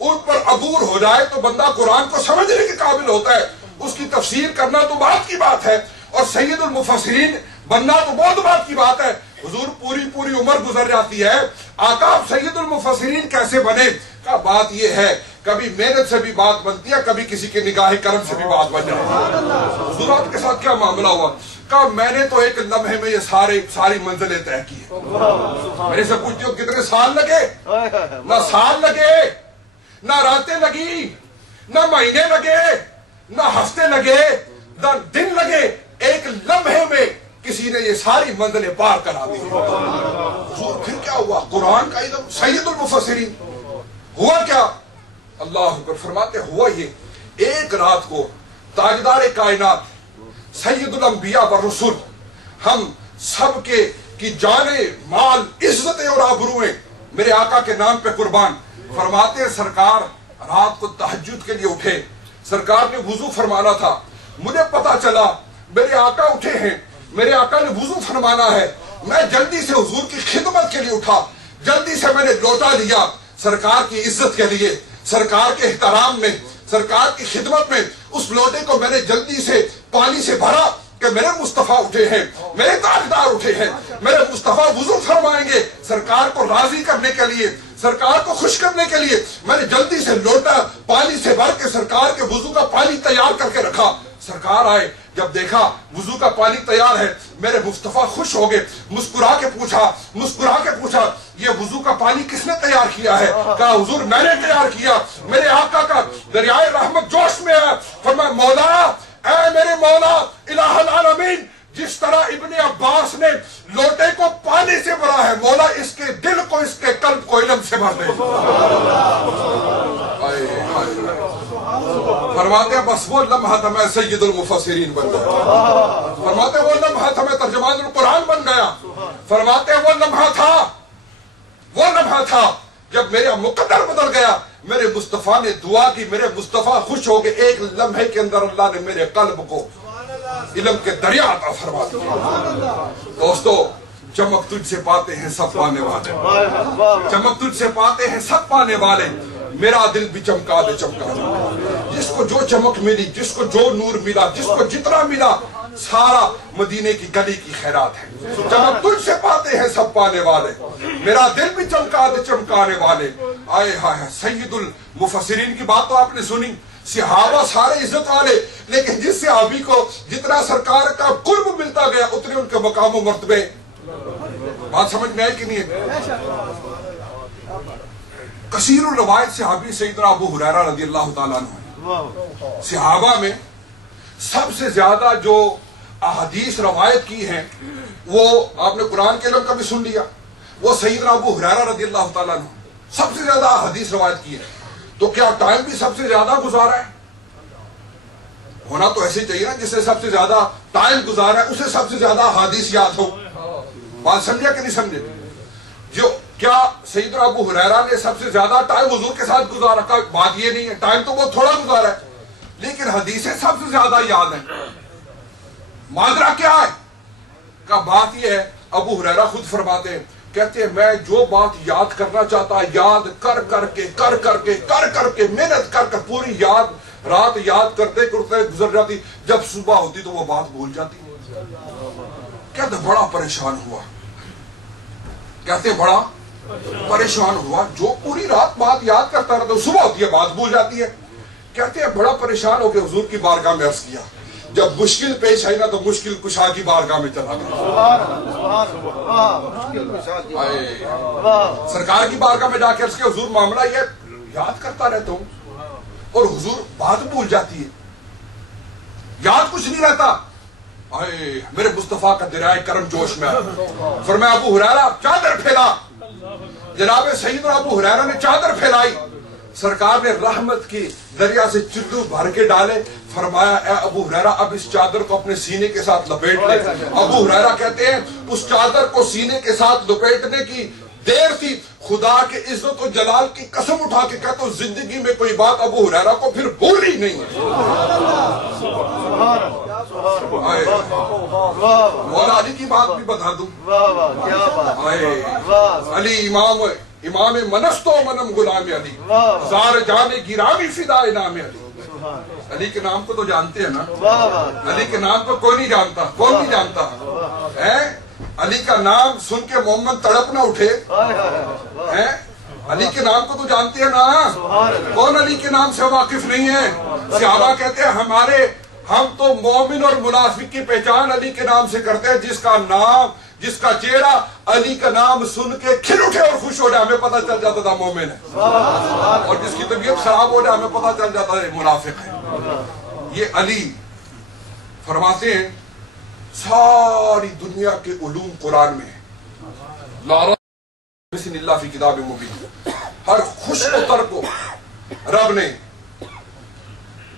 ان پر عبور ہو جائے تو بندہ قرآن کو سمجھنے کے قابل ہوتا ہے. اس کی تفسیر کرنا تو بات کی بات ہے, اور سید المفسرین بننا تو بہت بات کی بات ہے. حضور پوری عمر گزر جاتی ہے, آقا آپ سید المفسرین کیسے بنے؟ کا بات یہ ہے, کبھی محنت سے بھی بات بنتی ہے, کبھی کسی کے نگاہ کرم سے بھی بات بن جاتی ہے. حضور آپ کے ساتھ کیا معاملہ ہوا؟ کہا میں نے تو 1 لمحے میں یہ ساری منزلیں طے کی ہیں. میرے سے پوچھتے ہو کتنے سال لگے؟ نہ سال لگے, نہ راتیں لگی, نہ مہینے لگے, نہ ہفتے لگے, نہ دن لگے, 1 لمحے میں کسی نے یہ ساری منزلیں پار کرا دی. پھر کیا ہوا؟ قرآن کا علم, سید المفسرین. ہوا کیا؟ اللہ اکبر. فرماتے ہوا یہ, ایک رات کو تاجدار کائنات سید الانبیاء والرسل, ہم سب کی جانیں, مال, عزتیں اور آبروئیں میرے آقا کے نام پہ قربان. فرماتے سرکار رات کو تہجد کے لیے اٹھے, سرکار نے وضو فرمانا تھا, مجھے پتا چلا میرے آقا اٹھے ہیں, میرے آقا نے وضو فرمانا ہے, میں جلدی سے حضور کی خدمت کے لیے اٹھا, جلدی سے میں نے لوٹا لیا, سرکار کی عزت کے لیے, سرکار کے احترام میں, سرکار کی خدمت میں اس لوٹے کو میں نے جلدی سے پانی سے بھرا کہ میرے مصطفیٰ اٹھے ہیں, میرے تاجدار اٹھے ہیں, میرے مصطفیٰ وضو فرمائیں گے. سرکار کو راضی کرنے کے لیے, سرکار کو خوش کرنے کے لیے میں نے جلدی سے لوٹا پانی سے بھر کے سرکار کے وضو کا پانی تیار کر کے رکھا. سرکار آئے, جب دیکھا وضو کا پانی تیار ہے, میرے مصطفیٰ خوش ہو گئے, مسکرا کے پوچھا یہ وضو کا پانی کس نے تیار کیا ہے؟ کہا حضور میں نے تیار کیا. میرے آقا کا دریائے رحمت جوش میں ہے. فرمایا مولا, اے میرے مولا الہ العالمین, جس طرح ابن عباس نے لوٹے کو پانی سے بھرا ہے, مولا اس کے دل کو, اس کے قلب کو علم سے بھر دے. فرماتے ہیں بس وہ لمحہ تھا میں سید المفسرین بن گیا. فرماتے ہیں وہ لمحہ تھا میں ترجمان القرآن بن گیا. فرماتے ہیں وہ لمحہ تھا جب میرا مقدر بدل گیا. میرے مصطفیٰ نے دعا کی, میرے مصطفیٰ خوش ہو گئے, 1 لمحے کے اندر اللہ نے میرے قلب کو علم کے دریا عطا فرما دیا. دوستو, چمک تجھ سے پاتے ہیں سب پانے والے, چمک تجھ سے پاتے ہیں سب پانے والے, میرا دل بھی چمکا دے چمکا دے. جس کو جو چمک ملی, جس کو جو نور ملا, جس کو جتنا ملا, سارا مدینے کی گلی کی خیرات ہے. چمک تجھ سے پاتے ہیں سب پانے والے, میرا دل بھی چمکا دے چمکانے والے. آئے ہائے, سید المفسرین کی بات تو آپ نے سنی, صحابہ سارے عزت والے, لیکن جس صحابی کو جتنا سرکار کا قرب ملتا گیا اتنے ان کے مقام و مرتبے. بات سمجھ میں آئی کہ نہیں ہے؟ کثیر الروایت صحابی سیدنا ابو ہریرہ رضی اللہ تعالیٰ عنہ. صحابہ میں سب سے زیادہ جو احادیث روایت کی ہیں وہ آپ نے قرآن کے علم کا بھی سن لیا, وہ سیدنا ابو ہریرہ رضی اللہ تعالیٰ عنہ سب سے زیادہ حدیث روایت کی ہے. تو کیا ٹائم بھی سب سے زیادہ گزارا ہے؟ ہونا تو ایسے چاہیے نا، جس نے سب سے زیادہ ٹائم گزارا ہے اسے سب سے زیادہ حدیث یاد ہو. بات سمجھا کہ نہیں سمجھے؟ جو کیا سیدنا ابو ہریرہ نے سب سے زیادہ ٹائم حضور کے ساتھ گزارا؟ کا بات یہ نہیں ہے، ٹائم تو بہت تھوڑا گزارا ہے، لیکن حدیثیں سب سے زیادہ یاد ہیں. ماجرا کیا ہے؟ کا بات یہ ہے، ابو ہریرہ خود فرماتے ہیں، کہتے ہیں میں جو بات یاد کرنا چاہتا یاد کر کر کے محنت کر پوری رات یاد کرتے کرتے گزر جاتی، جب صبح ہوتی تو وہ بات بھول جاتی. کہتے بڑا پریشان ہوا، کہتے بڑا پریشان ہوا، جو پوری رات بات یاد کرتا رہتا صبح ہوتی ہے بات بھول جاتی ہے. کہتے ہیں بڑا پریشان ہو کے حضور کی بارگاہ میں عرض کیا، جب مشکل پیش آئی نا تو مشکل کشا کی بارگاہ میں چلا گیا. سرکار کی بارگاہ میں جا کے عرض کیا، حضور معاملہ یہ یاد کرتا رہتا ہوں اور حضور بات بھول جاتی ہے، یاد کچھ نہیں رہتا. میرے مصطفیٰ کا دریائے کرم جوش میں فرمایا ابو ہریرہ چادر پھیلا. جناب سیدنا ابو ہریرہ نے چادر پھیلائی، سرکار نے رحمت کی دریا سے چلو بھر کے ڈالے، فرمایا اے ابو ہریرہ اب اس چادر کو اپنے سینے کے ساتھ لپیٹ لے. ابو ہریرہ کہتے ہیں اس چادر کو سینے کے ساتھ لپیٹنے کی دیر تھی، خدا کے عزت و جلال کی قسم اٹھا کے کہتا ہوں زندگی میں کوئی بات ابو ہریرہ کو پھر بھولی نہیں ہے. مولا علی کی بات بھی بتا دوں، علی امام منستو منم غلام علی، زار جان گرامی فدائے نام علی. علی کے نام کو تو جانتے ہیں نا، علی کے نام کو کوئی نہیں جانتا، کون نہیں جانتا ہے؟ علی کا نام سن کے محمد تڑپ نہ اٹھے. علی کے نام کو تو جانتے ہیں نا، کون علی کے نام سے واقف نہیں ہے؟ صحابہ کہتے ہیں ہم تو مومن اور منافق کی پہچان علی کے نام سے کرتے ہیں، جس کا چہرہ علی کا نام سن کے کھل اٹھے اور خوش ہو جائے ہمیں پتہ چل جاتا تھا مومن ہے، اور جس کی طبیعت خراب ہو جائے ہمیں پتہ چل جاتا ہے منافق ہے. یہ علی فرماتے ہیں ساری دنیا کے علوم قرآن میں ہے، لا بسم اللہ فی کتاب مبین. ہر خوش اتر کو رب نے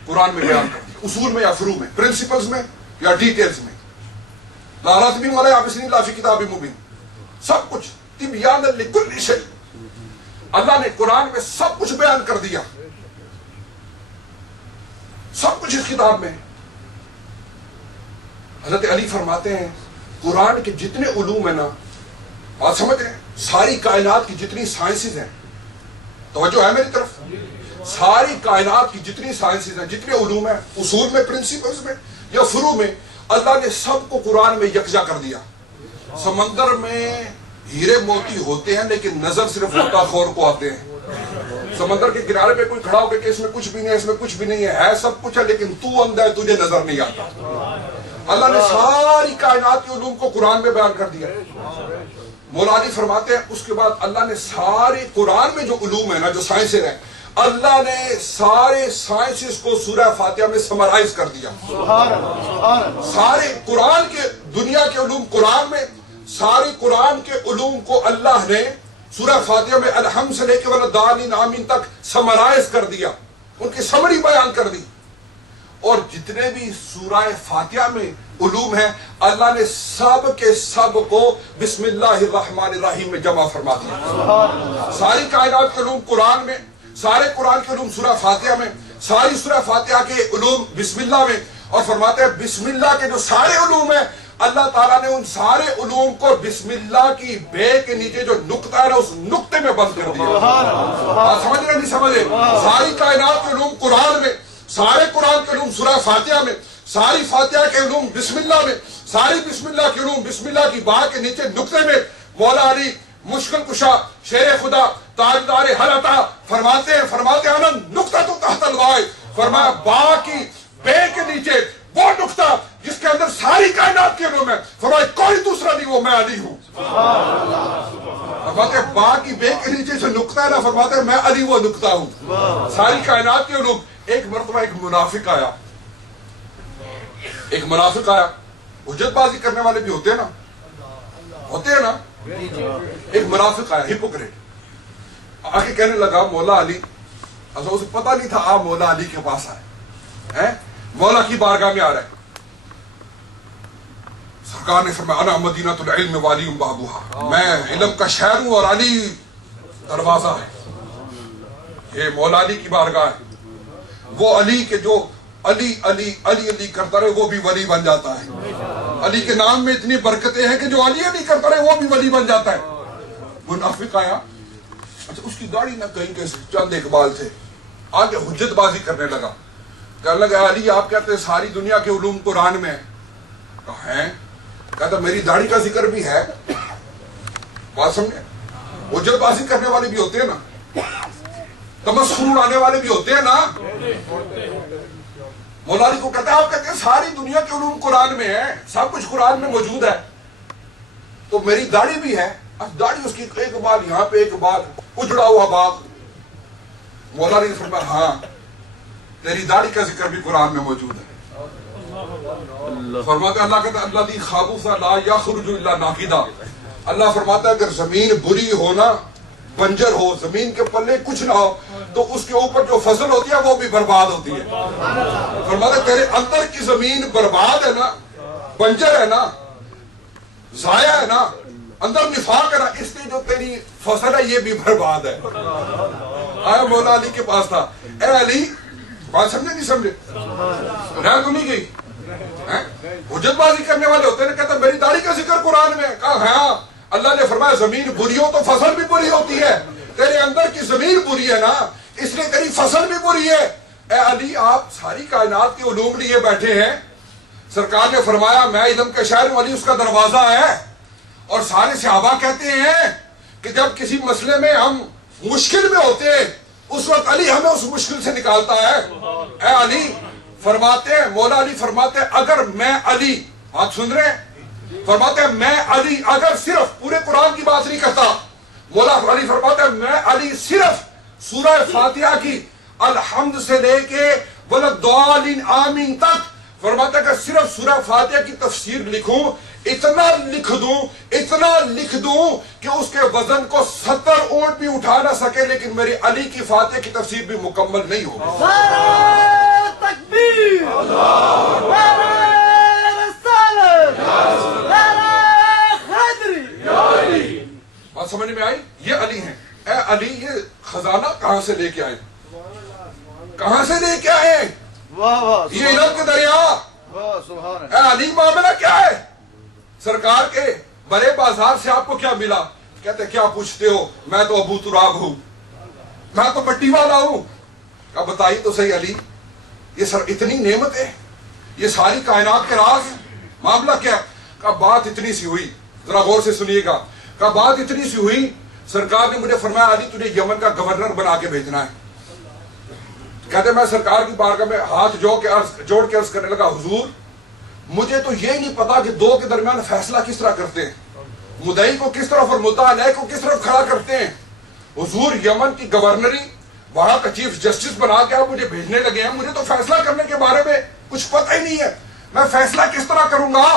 قرآن میں بیان کر دیا، اصول میں یا فروع میں، پرنسپلز میں یا ڈیٹیلز میں. لا رتبی والا بسم اللہ فی کتاب مبین، سب کچھ تبیان لکل شیء، اللہ نے قرآن میں سب کچھ بیان کر دیا، سب کچھ اس کتاب میں. حضرت علی فرماتے ہیں قرآن کے جتنے علوم ہیں نا، بات سمجھ رہے ہیں، ساری کائنات کی جتنی سائنسز ہیں، توجہ ہے میری طرف، ساری کائنات کی جتنی سائنسز ہیں، جتنے علوم ہیں، اصول میں، پرنسپلز میں یا فروع میں، اللہ نے سب کو قرآن میں یکجا کر دیا. سمندر میں ہیرے موتی ہوتے ہیں لیکن نظر صرف غوطہ خور کو آتے ہیں. سمندر کے کنارے پہ کوئی کھڑا ہو کہ اس میں کچھ بھی نہیں ہے، اس میں کچھ بھی نہیں ہے سب کچھ ہے لیکن تو اندھا ہے، تجھے نظر نہیں آتا. اللہ نے ساری کائنات کے علوم کو قرآن میں بیان کر دیا. مولا علی فرماتے ہیں اس کے بعد اللہ نے سارے قرآن میں جو علوم ہیں نا، جو سائنسز ہیں، اللہ نے سارے سائنسز کو سورہ فاتحہ میں سمرائز کر دیا. سارے قرآن کے دنیا کے علوم قرآن میں، سارے قرآن کے علوم کو اللہ نے سورہ فاتحہ میں الحمد سے لے کے والضالین آمین تک سمرائز کر دیا، ان کی سمری بیان کر دی. اور جتنے بھی سورہ فاتحہ میں علوم ہیں اللہ نے سب کے سب کو بسم اللہ الرحمن الرحیم میں جمع فرما دیا. ساری کائنات کے علوم قرآن میں، سارے قرآن کے علوم سورہ فاتحہ میں، ساری سورہ فاتحہ کے علوم بسم اللہ میں. اور فرماتے ہیں بسم اللہ کے جو سارے علوم ہیں اللہ تعالیٰ نے ان سارے علوم کو بسم اللہ کی بے کے نیچے جو نقطہ ہے نا اس نقطے میں بند کر دیا. سمجھ رہے نہیں سمجھے؟ ساری کائنات کے علوم قرآن میں، سارے قرآن کے علوم سورہ فاتحہ میں، ساری فاتحہ کے علوم بسم اللہ میں، ساری بسم اللہ کے علوم بسم اللہ کی با کے نیچے نقطے میں. مولا علی مشکل کشا شیر خدا تاجدار ہر عطا فرماتے ہیں نقطہ تو تحت الوائے، فرمایا با کی بے کے نیچے وہ نقطہ جس کے اندر ساری کائنات کے علوم ہے، فرمایا کوئی دوسرا نہیں، وہ میں علی ہوں. فرماتے ہیں با کی بے کے نیچے جو نقطہ ہے نا، فرماتے ہیں میں علی وہ نقطہ ہوں. ساری کائنات کے علوم. ایک مرتبہ ایک منافق آیا، حجت بازی کرنے والے بھی ہوتے ہیں نا، ایک منافق آیا, ہپوکریٹ, آگے کہنے لگا مولا علی, اصل اسے پتہ نہیں تھا آپ مولا علی کے پاس آئے, مولا کی بارگاہ میں آ رہے ہیں. سرکار نے فرمایا انا مدینۃ العلم والی بابوہا, میں علم کا شہر ہوں اور علی دروازہ ہے. یہ مولا علی کی بارگاہ ہے. وہ علی کے جو علی علی علی علی کرتا رہے وہ بھی ولی بن جاتا ہے. علی کے نام میں اتنی برکتیں ہیں کہ جو علی علی کرتا رہے وہ بھی ولی بن جاتا ہے. منافق آیا, اچھا اس کی داڑھی نہ کہیں کیسے, چند اقبال تھے, آگے حجت بازی کرنے لگا. کہنے لگا علی آپ کہتے ہیں ساری دنیا کے علوم قرآن میں ہیں, کہتا میری داڑھی کا ذکر بھی ہے. بات سمجھے, حجت بازی کرنے والے بھی ہوتے ہیں نا, تمسخر اڑانے والے بھی ہوتے ہیں نا. مولا علی کو کہتا ہے آپ کہتے ہیں ساری دنیا کے علوم قرآن میں ہیں, سب کچھ قرآن میں موجود ہے, تو میری داڑھی بھی ہے. اب داڑھی اس کی ایک بال یہاں پہ ایک بال, اجڑا ہوا باغ. مولا علی نے فرمایا ہاں تیری داڑھی کا ذکر بھی قرآن میں موجود ہے. فرماتا ہے اللہ کہتا ہے اللہ دی خابوسا لا یخرج الا ناقدا. اللہ فرماتا ہے اگر زمین بری ہو نا, بنجر ہو, زمین کے پلے کچھ نہ ہو, تو اس کے اوپر جو فصل ہوتی ہے وہ بھی برباد ہوتی ہے. فرماتا ہے تیرے اندر کی زمین برباد ہے نا, بنجر ہے نا, ضائع ہے نا, اندر نفاق ہے نا, اس لیے جو تیری فصل ہے یہ بھی برباد ہے. آیا مولا علی کے پاس تھا, اے علی بات سمجھے نہیں سمجھے, رہ تو نہیں گئی. حجت بازی کرنے والے ہوتے ہیں, کہتا میری داڑھی کا ذکر قرآن میں. کہا ہاں اللہ نے فرمایا زمین بری ہو تو فصل بھی بری ہوتی ہے, تیرے اندر کی زمین بری ہے نا اس لیے تیری فصل بھی بری ہے. اے علی آپ ساری کائنات کے علوم لیے بیٹھے ہیں, سرکار نے فرمایا میں علم کا شہر ہوں, علی اس کا دروازہ ہے. اور سارے صحابہ کہتے ہیں کہ جب کسی مسئلے میں ہم مشکل میں ہوتے ہیں اس وقت علی ہمیں اس مشکل سے نکالتا ہے. اے علی فرماتے ہیں, مولا علی فرماتے ہیں اگر میں علی, آپ سن رہے ہیں, فرماتے ہیں میں علی اگر صرف پورے قرآن کی بات نہیں کرتا, مولا علی فرماتے ہیں میں علی صرف سورہ فاتحہ کی الحمد سے لے کے وللضالین آمین تک, فرماتے ہیں کہ صرف سورہ فاتحہ کی تفسیر لکھوں, اتنا لکھ دوں کہ اس کے وزن کو 70 اونٹ بھی اٹھا نہ سکے, لیکن میری علی کی فاتحہ کی تفسیر بھی مکمل نہیں ہوگی. نعرہ تکبیر, نعرہ رسالت, نعرہ حیدری. بات سمجھ میں آئی؟ یہ علی ہیں. اے علی یہ خزانہ کہاں سے لے کے آئے, کہاں سے لے کے آئے, واہ واہ, یہ علم کے دریا. واہ سبحان اللہ. اے علی معاملہ کیا ہے, سرکار کے بڑے بازار سے آپ کو کیا ملا, کہتے کیا پوچھتے ہو, میں تو ابو تراب ہوں, میں تو مٹی والا ہوں. کہا بتائیے تو صحیح علی, یہ سر اتنی نعمت ہے, یہ ساری کائنات کے راز, معاملہ کیا. کہا بات اتنی سی ہوئی, ذرا غور سے سنیے گا. کہا بات اتنی سی ہوئی, سرکار نے مجھے فرمایا علی تجھے یمن کا گورنر بنا کے بھیجنا ہے. کہتے میں سرکار کی بارگاہ میں ہاتھ جوڑ کے عرض کرنے لگا حضور مجھے تو یہ نہیں پتا کہ دو کے درمیان فیصلہ کس طرح کرتے ہیں, مدعی کو کس طرف اور مدعا علیہ کو کس طرف کھڑا کرتے ہیں. حضور یمن کی گورنری, وہاں کا چیف جسٹس بنا کے آپ مجھے بھیجنے لگے ہیں, مجھے تو فیصلہ کرنے کے بارے میں کچھ پتہ ہی نہیں ہے, میں فیصلہ کس طرح کروں گا.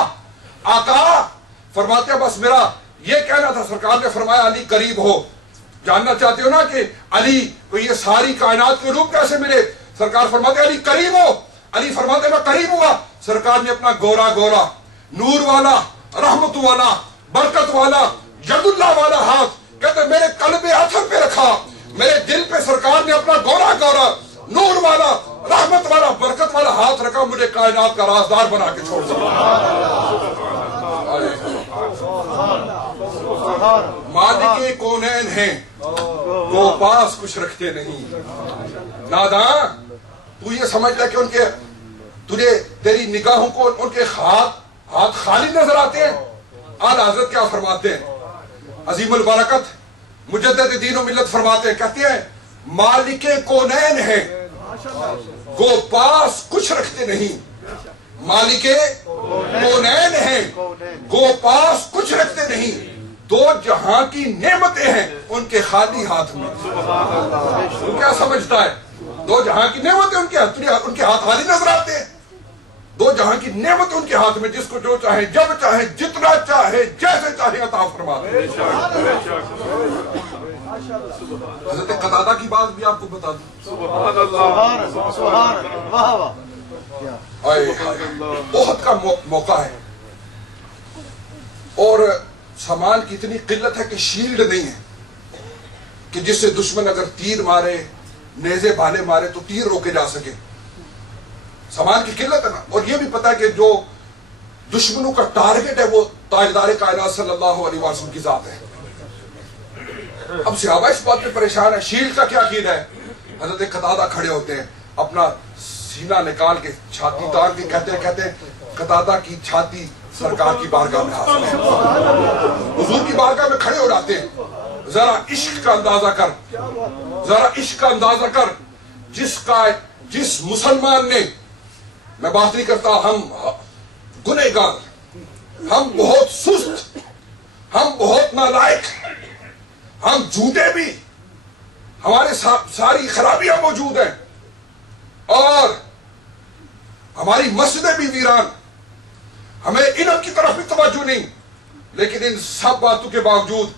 آقا فرماتے ہیں بس میرا یہ کہنا تھا. سرکار نے فرمایا علی قریب ہو, جاننا چاہتے ہو نا کہ علی کو یہ ساری کائنات کے علوم کیسے ملے. سرکار فرماتے علی قریب ہو. علی فرماتے میں قریب ہوا. سرکار نے اپنا گورا گورا نور والا رحمت والا برکت والا ید اللہ والا ہاتھ کہتے میرے قلب اثر پہ رکھا, میرے دل پہ سرکار نے اپنا گورا گورا نور والا رحمت والا برکت والا ہاتھ رکھا, مجھے کائنات کا رازدار بنا کے چھوڑ دیا. مالک کونین ہیں وہ پاس کچھ رکھتے نہیں. ناداں تو یہ سمجھتا کہ ان کے تجھے تیری نگاہوں کو ان کے ہاتھ خالی نظر آتے ہیں. اعلیٰ حضرت کیا فرماتے ہیں, عظیم البرکت مجدد دین و ملت فرماتے ہیں, کہتے ہیں مالک کونین ہیں گو پاس کچھ رکھتے نہیں. مالک کونین ہیں گو پاس کچھ رکھتے نہیں. دو جہاں کی نعمتیں ہیں ان کے خالی ہاتھ میں. تو کیا سمجھتا ہے, دو جہاں کی نعمتیں ان کے ہاتھ خالی نظر آتے ہیں. دو جہاں کی نعمت ان کے ہاتھ میں، جس کو جو چاہے جب چاہے جتنا چاہے جیسے چاہے عطا فرما دے۔ حضرت قتادہ کی بات بھی آپ کو بتا دوں، سبحان اللہ، سبحان اللہ، واہ واہ، احد کا موقع ہے اور سامان کی اتنی قلت ہے کہ شیلڈ نہیں ہے کہ جس سے دشمن اگر تیر مارے، نیزے بھالے مارے تو تیر روکے جا سکے۔ سامان کی قلت ہے نا، اور یہ بھی پتا ہے کہ جو دشمنوں کا ٹارگٹ ہے وہ تاجدار کائنات صلی اللہ علیہ وسلم کی ذات ہے۔ اب صحابہ اس بات پہ پریشان ہے، شیلڈ کا کیا عقیدہ ہے؟ حضرت قتادہ کھڑے ہوتے ہیں، اپنا سینہ نکال کے چھاتی تان کے کہتے ہیں قتادہ کی چھاتی سرکار کی بارگاہ میں حاضر ہے۔ حضور کی بارگاہ میں کھڑے ہو جاتے ہیں۔ ذرا عشق کا اندازہ کر، ذرا عشق کا اندازہ کر، جس مسلمان نے، میں بات نہیں کرتا ہم گنہگار، ہم بہت سست، ہم بہت نالائق، ہم جھوٹے بھی، ہمارے ساری خرابیاں موجود ہیں اور ہماری مسجدیں بھی ویران، ہمیں علم کی طرف بھی توجہ نہیں، لیکن ان سب باتوں کے باوجود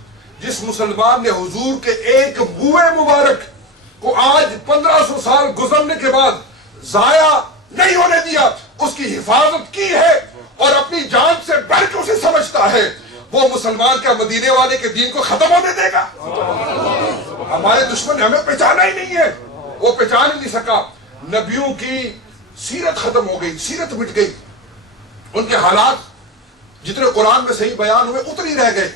جس مسلمان نے حضور کے ایک بوئے مبارک کو آج 1500 سال گزرنے کے بعد ضائع نہیں ہونے دیا، اس کی حفاظت کی ہے اور اپنی جان سے بڑھ کے اسے سمجھتا ہے، وہ مسلمان کا مدینے والے کے دین کو ختم ہونے دے گا؟ ہمارے دشمن نے ہمیں پہچانا ہی نہیں ہے، وہ پہچان ہی نہیں سکا۔ نبیوں کی سیرت ختم ہو گئی، سیرت مٹ گئی، ان کے حالات جتنے قرآن میں صحیح بیان ہوئے اتنے ہی رہ گئے،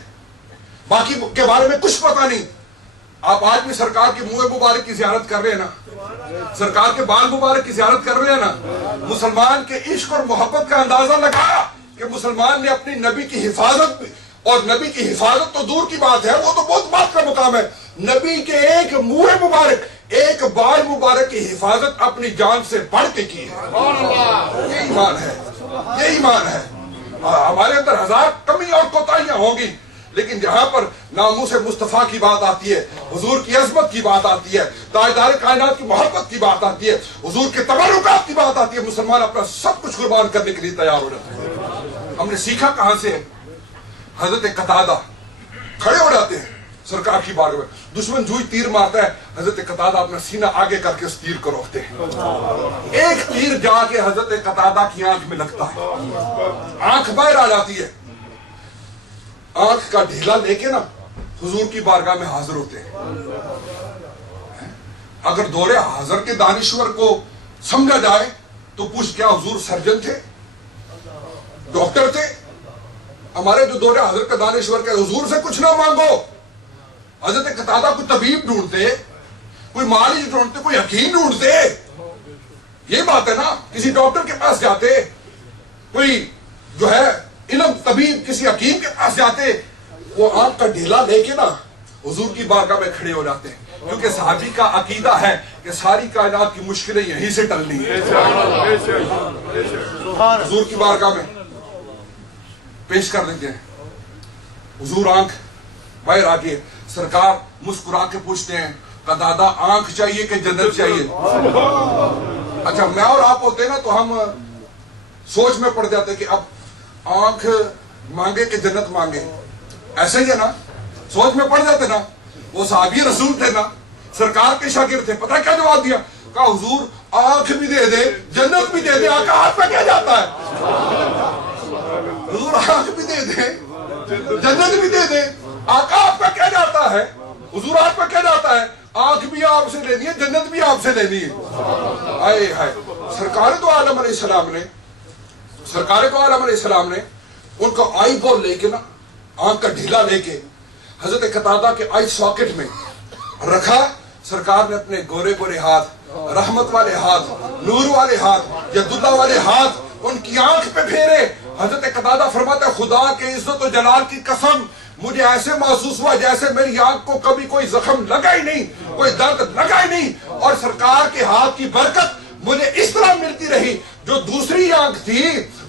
باقی کے بارے میں کچھ پتا نہیں۔ آپ آج بھی سرکار کے منہ مبارک کی زیارت کر رہے ہیں نا، سرکار کے بال مبارک کی زیارت کر رہے ہیں نا، مسلمان کے عشق اور محبت کا اندازہ لگایا کہ مسلمان نے اپنی نبی کی حفاظت، اور نبی کی حفاظت تو دور کی بات ہے، وہ تو بہت بات کا مقام ہے، نبی کے ایک منہ مبارک، ایک بال مبارک کی حفاظت اپنی جان سے بڑھ کے کی ہے۔ یہ ایمان ہے، یہ ایمان ہے۔ ہمارے اندر ہزار کمی اور کوتاہیاں ہوں گی، لیکن جہاں پر ناموس مصطفیٰ کی بات آتی ہے، حضور کی عظمت کی بات آتی ہے، تاجدار کائنات کی محبت کی بات آتی ہے، حضور کے تبرکات کی بات آتی ہے، مسلمان اپنا سب کچھ قربان کرنے کے لیے تیار ہو جاتے ہیں۔ ہم نے سیکھا کہاں سے ہے؟ حضرت قتادہ کھڑے ہو جاتے ہیں سرکار کی بارگاہ میں، دشمن جوئی تیر مارتا ہے، حضرت قتادہ اپنا سینہ آگے کر کے اس تیر کو روکتے ہیں، ایک تیر جا کے حضرت قتادہ کی آنکھ میں لگتا ہے، آنکھ باہر آ جاتی ہے، آنکھ کا ڈھیلا لے کے نا حضور کی بارگاہ میں حاضر ہوتے ہیں۔ اگر دور حاضر کے دانشور کو سمجھا جائے تو پوچھ کیا حضور سرجن تھے، ڈاکٹر تھے؟ ہمارے جو دور حاضر کا دانشور کے حضور سے کچھ نہ مانگو، حضرت قتادہ کوئی طبیب ڈھونڈتے، کوئی معالج ڈھونڈتے، کوئی حکیم ڈھونڈتے، یہ بات ہے نا، کسی ڈاکٹر کے پاس جاتے، کوئی جو ہے علم طبیب کسی حکیم کے پاس جاتے، وہ آنکھ کا ڈھیلا لے کے نا حضور کی بارگاہ میں کھڑے ہو جاتے ہیں، کیونکہ صحابی کا عقیدہ ہے کہ ساری کائنات کی مشکلیں یہیں سے ٹلنی ہیں۔ حضور کی بارگاہ میں پیش کر دیتے ہیں، حضور آنکھ باہر آ کے، سرکار مسکرا کے پوچھتے ہیں قتادہ آنکھ چاہیے کہ جنت چاہیے؟ اچھا میں اور آپ ہوتے نا تو ہم سوچ میں پڑ جاتے کہ اب آنکھ مانگے کہ جنت مانگے، ایسے ہی ہے نا، سوچ میں پڑ جاتے نا۔ وہ صحابی رسول تھے نا، سرکار کے شاگرد تھے، پتہ کیا جواب دیا؟ کہا حضور آنکھ بھی دے دے جنت بھی دے دے، آقا ہاتھ پہ کیا جاتا ہے؟ حضور آنکھ بھی دے دے جنت بھی دے دے، آقا آپ کا کیا جاتا ہے؟ حضور آپ کا کیا جاتا ہے؟ آنکھ بھی آپ سے لینی ہے، جنت بھی آپ سے لینی ہے۔ آئے ہائے، سرکار تو عالم علیہ السلام نے ان کو آئی بال لے کے نا، آنکھ کا ڈھیلا لے کے حضرت قتادہ کے آئی ساکٹ میں رکھا، سرکار نے اپنے گورے گورے ہاتھ، رحمت والے ہاتھ، نور والے ہاتھ، ید اللہ والے ہاتھ ان کی آنکھ پہ پھیرے۔ حضرت قتادہ فرماتا ہے خدا کے عزت و جلال کی قسم، مجھے ایسے محسوس ہوا جیسے میری آنکھ کو کبھی کوئی زخم لگا ہی نہیں، کوئی درد لگا ہی نہیں، اور سرکار کے ہاتھ کی برکت مجھے اس طرح ملتی رہی۔ جو دوسری آنکھ تھی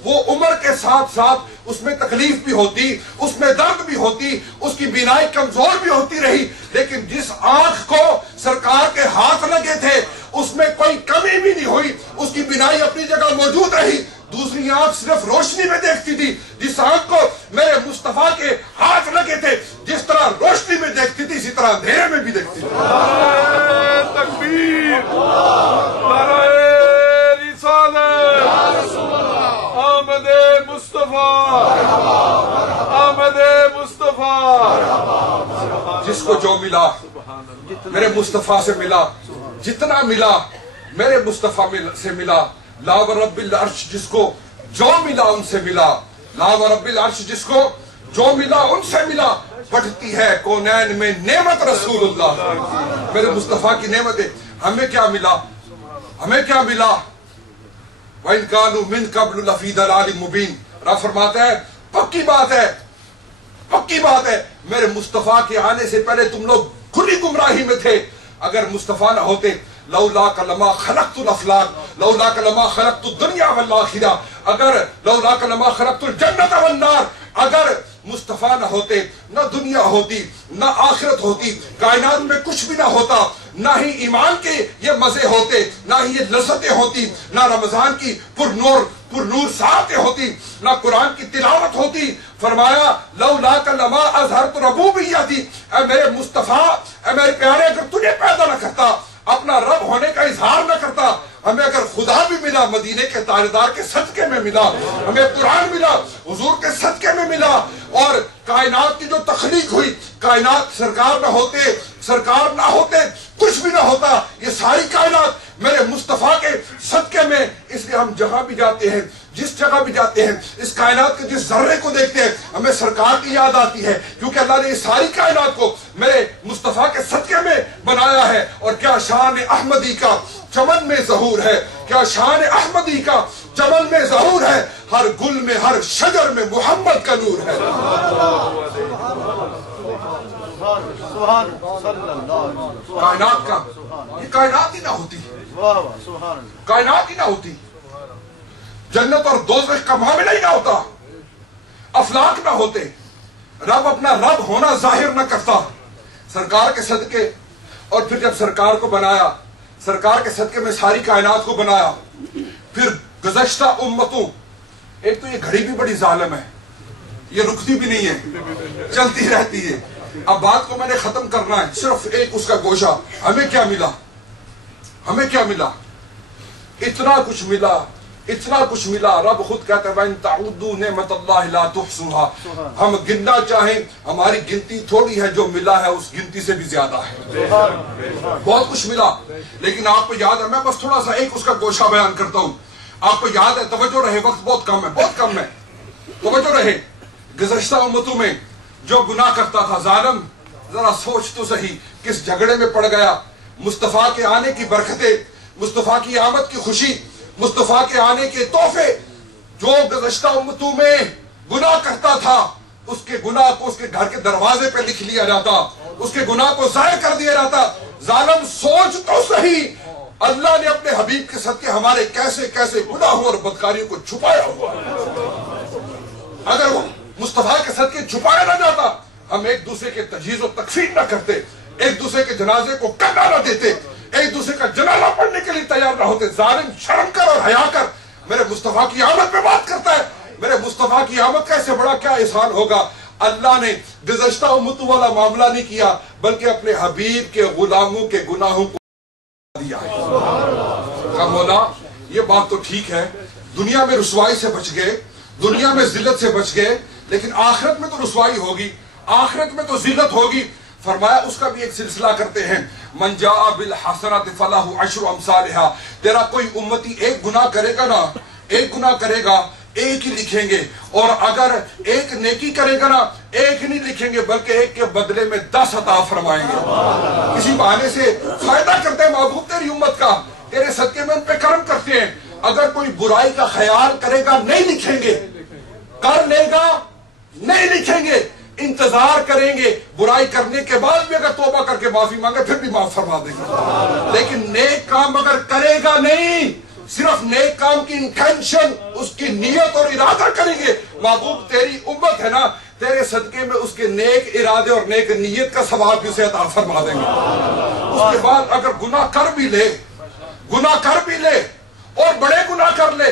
وہ عمر کے ساتھ ساتھ اس میں تکلیف بھی ہوتی، اس میں درد بھی ہوتی، اس کی بینائی کمزور بھی ہوتی رہی، لیکن جس آنکھ کو سرکار کے ہاتھ لگے تھے اس میں کوئی کمی بھی نہیں ہوئی، اس کی بینائی اپنی جگہ موجود رہی۔ دوسری آنکھ صرف روشنی میں دیکھتی تھی. جس آنکھ کو میرے مصطفیٰ کے ہاتھ لگے تھے جس طرح روشنی میں دیکھتی تھی اسی طرح اندھیرے میں بھی دیکھتی تھی. تکبیر، نعرہ رسالت، آمد مصطفیٰ، آمد مصطفیٰ. جس کو جو ملا میرے مصطفیٰ سے ملا، جتنا ملا میرے مصطفیٰ سے ملا. لا و رب العرش جس کو جو ملا ان سے ملا، لا و رب العرش جس کو جو ملا ان سے ملا. بڑھتی ہے کونین میں نعمت رسول اللہ، میرے مصطفیٰ کی نعمتیں. ہمیں کیا ملا؟ ہمیں کیا ملا؟ وَإِن كَانُوا مِن قَبْلُ لَفِي ضَلَالٍ مُبِينٍ. رب فرماتا ہے پکی بات ہے، پکی بات ہے، میرے مصطفیٰ کے آنے سے پہلے تم لوگ کھلی گمراہی میں تھے. اگر مصطفیٰ نہ ہوتے لولاک لما خلقت الافلاک لولاک لما خلقت الدنیا والآخرہ، اگر لولاک لما خلقت الجنت والنار، اگر مصطفیٰ نہ ہوتے نہ دنیا ہوتی نہ آخرت ہوتی، کائنات میں کچھ بھی نہ ہوتا، نہ ہی ایمان کے یہ مزے ہوتے، نہ ہی یہ لذتیں ہوتی، نہ رمضان کی پر نور ساعتیں ہوتی، نہ قرآن کی تلاوت ہوتی. فرمایا لولاک لما اظہرت ربوبیتی، اے میرے مصطفیٰ، اے میرے پیارے، اگر تجھے پیدا نہ کرتا، اپنا رب ہونے کا اظہار نہ کرتا، ہمیں اگر خدا بھی ملا مدینے کے تاجدار کے صدقے میں ملا، ہمیں قرآن ملا حضور کے صدقے میں ملا، اور کائنات کی جو تخلیق ہوئی، کائنات سرکار نہ ہوتے کچھ بھی نہ ہوتا. یہ ساری کائنات میرے مصطفیٰ کے صدقے میں. اس لیے ہم جہاں بھی جاتے ہیں، جس جگہ بھی جاتے ہیں، اس کائنات کے جس ذرے کو دیکھتے ہیں ہمیں سرکار کی یاد آتی ہے، کیونکہ اللہ نے اس ساری کائنات کو میرے مصطفیٰ کے صدقے میں بنایا ہے. اور کیا شان احمدی کا چمن میں ظہور ہے، کیا شان احمدی کا چمن میں ظہور ہے، ہر گل میں ہر شجر میں محمد کا نور ہے. کائنات کا یہ کائنات ہی نہ ہوتی، کائنات ہی نہ ہوتی، جنت اور دوزخ کا معاملہ ہی نہ ہوتا، افلاک نہ ہوتے، رب اپنا رب ہونا ظاہر نہ کرتا. سرکار کے صدقے، اور پھر جب سرکار کو بنایا، سرکار کے صدقے میں ساری کائنات کو بنایا، پھر گزشتہ امتوں. ایک تو یہ گھڑی بھی بڑی ظالم ہے، یہ رکتی بھی نہیں ہے، چلتی رہتی ہے. اب بات کو میں نے ختم کرنا ہے، صرف ایک اس کا گوشہ. ہمیں کیا ملا؟ ہمیں کیا ملا؟ اتنا کچھ ملا، اتنا کچھ ملا. رب خود کہتا ہے وَإِن تَعُدُّوا نِعْمَةَ اللَّهِ لَا تُحْصُوهَا. ہم گننا چاہیں ہماری گنتی تھوڑی ہے، جو ملا ہے اس گنتی سے بھی زیادہ ہے. بہت کچھ ملا، لیکن آپ کو یاد ہے، میں بس تھوڑا سا ایک اس کا گوشہ بیان کرتا ہوں. آپ کو یاد ہے، توجہ رہے، وقت بہت کم ہے، بہت کم ہے، توجہ رہے. گزشتہ امتوں میں جو گناہ کرتا تھا ظالم، ذرا سوچ تو صحیح کس جھگڑے میں پڑ گیا. مصطفیٰ کے آنے کی برکتیں، مصطفیٰ کی آمد کی خوشی، مصطفیٰ کے آنے کے تحفے. جو گزشتہ امتوں میں گناہ کرتا تھا اس کے گناہ کو اس کے گھر کے دروازے پہ لکھ لیا جاتا، اس کے گناہ کو ظاہر کر دیا جاتا. ظالم سوچ تو صحیح، اللہ نے اپنے حبیب کے صدقے ہمارے کیسے کیسے گناہوں اور بدکاریوں کو چھپایا ہوا. اگر وہ مصطفیٰ کے صدقے چھپایا نہ جاتا، ہم ایک دوسرے کے تجہیز و تکفین نہ کرتے، ایک دوسرے کے جنازے کو کرنا نہ دیتے، ایک دوسرے کا جنازہ پڑھنے کے لیے تیار نہ ہوتے. ظالم شرم کر اور حیا کر، میرے مصطفیٰ کی آمد پہ بات کرتا ہے. میرے مصطفیٰ کی آمد کا اس سے بڑا کیا احسان ہوگا. اللہ نے گزشتہ امتوں والا معاملہ نہیں کیا، بلکہ اپنے حبیب کے غلاموں کے گناہوں کو دیا ہے. کہا مولا یہ بات تو ٹھیک ہے، دنیا میں رسوائی سے بچ گئے، دنیا میں ذلت سے بچ گئے، لیکن آخرت میں تو رسوائی ہوگی، آخرت میں تو ذلت ہوگی. فرمایا اس کا بھی ایک سلسلہ کرتے ہیں. من جاء بالحسنۃ فلہ عشر امثالھا. تیرا کوئی امتی ایک گناہ کرے گا نا، ایک گناہ کرے گا، ایک ہی لکھیں گے. اور اگر ایک نیکی کرے گا نا، ایک نہیں لکھیں گے بلکہ ایک کے بدلے میں 10 عطا فرمائیں گے. کسی بہانے سے فائدہ کرتے ہیں محبوب تیری امت کا، تیرے صدقے میں ان پہ کرم کرتے ہیں. اگر کوئی برائی کا خیال کرے گا نہیں لکھیں گے، کر لے گا نہیں لکھیں گے، انتظار کریں گے. برائی کرنے کے بعد بھی اگر توبہ کر کے معافی مانگے پھر بھی معاف فرما دیں گے. لیکن نیک کام اگر کرے گا نہیں، صرف نیک کام کی انٹینشن، اس کی نیت اور ارادہ کریں گے. محبوب تیری امت ہے نا، تیرے صدقے میں اس کے نیک ارادے اور نیک نیت کا ثواب بھی اسے عطا فرما دیں گے. اس کے بعد اگر گناہ کر بھی لے، گناہ کر بھی لے اور بڑے گناہ کر لے،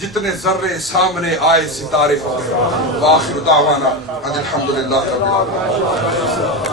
جتنے ذرے سامنے آئے ستارے ہو گئے. وآخر دعوانا ان الحمدللہ رب العالمین.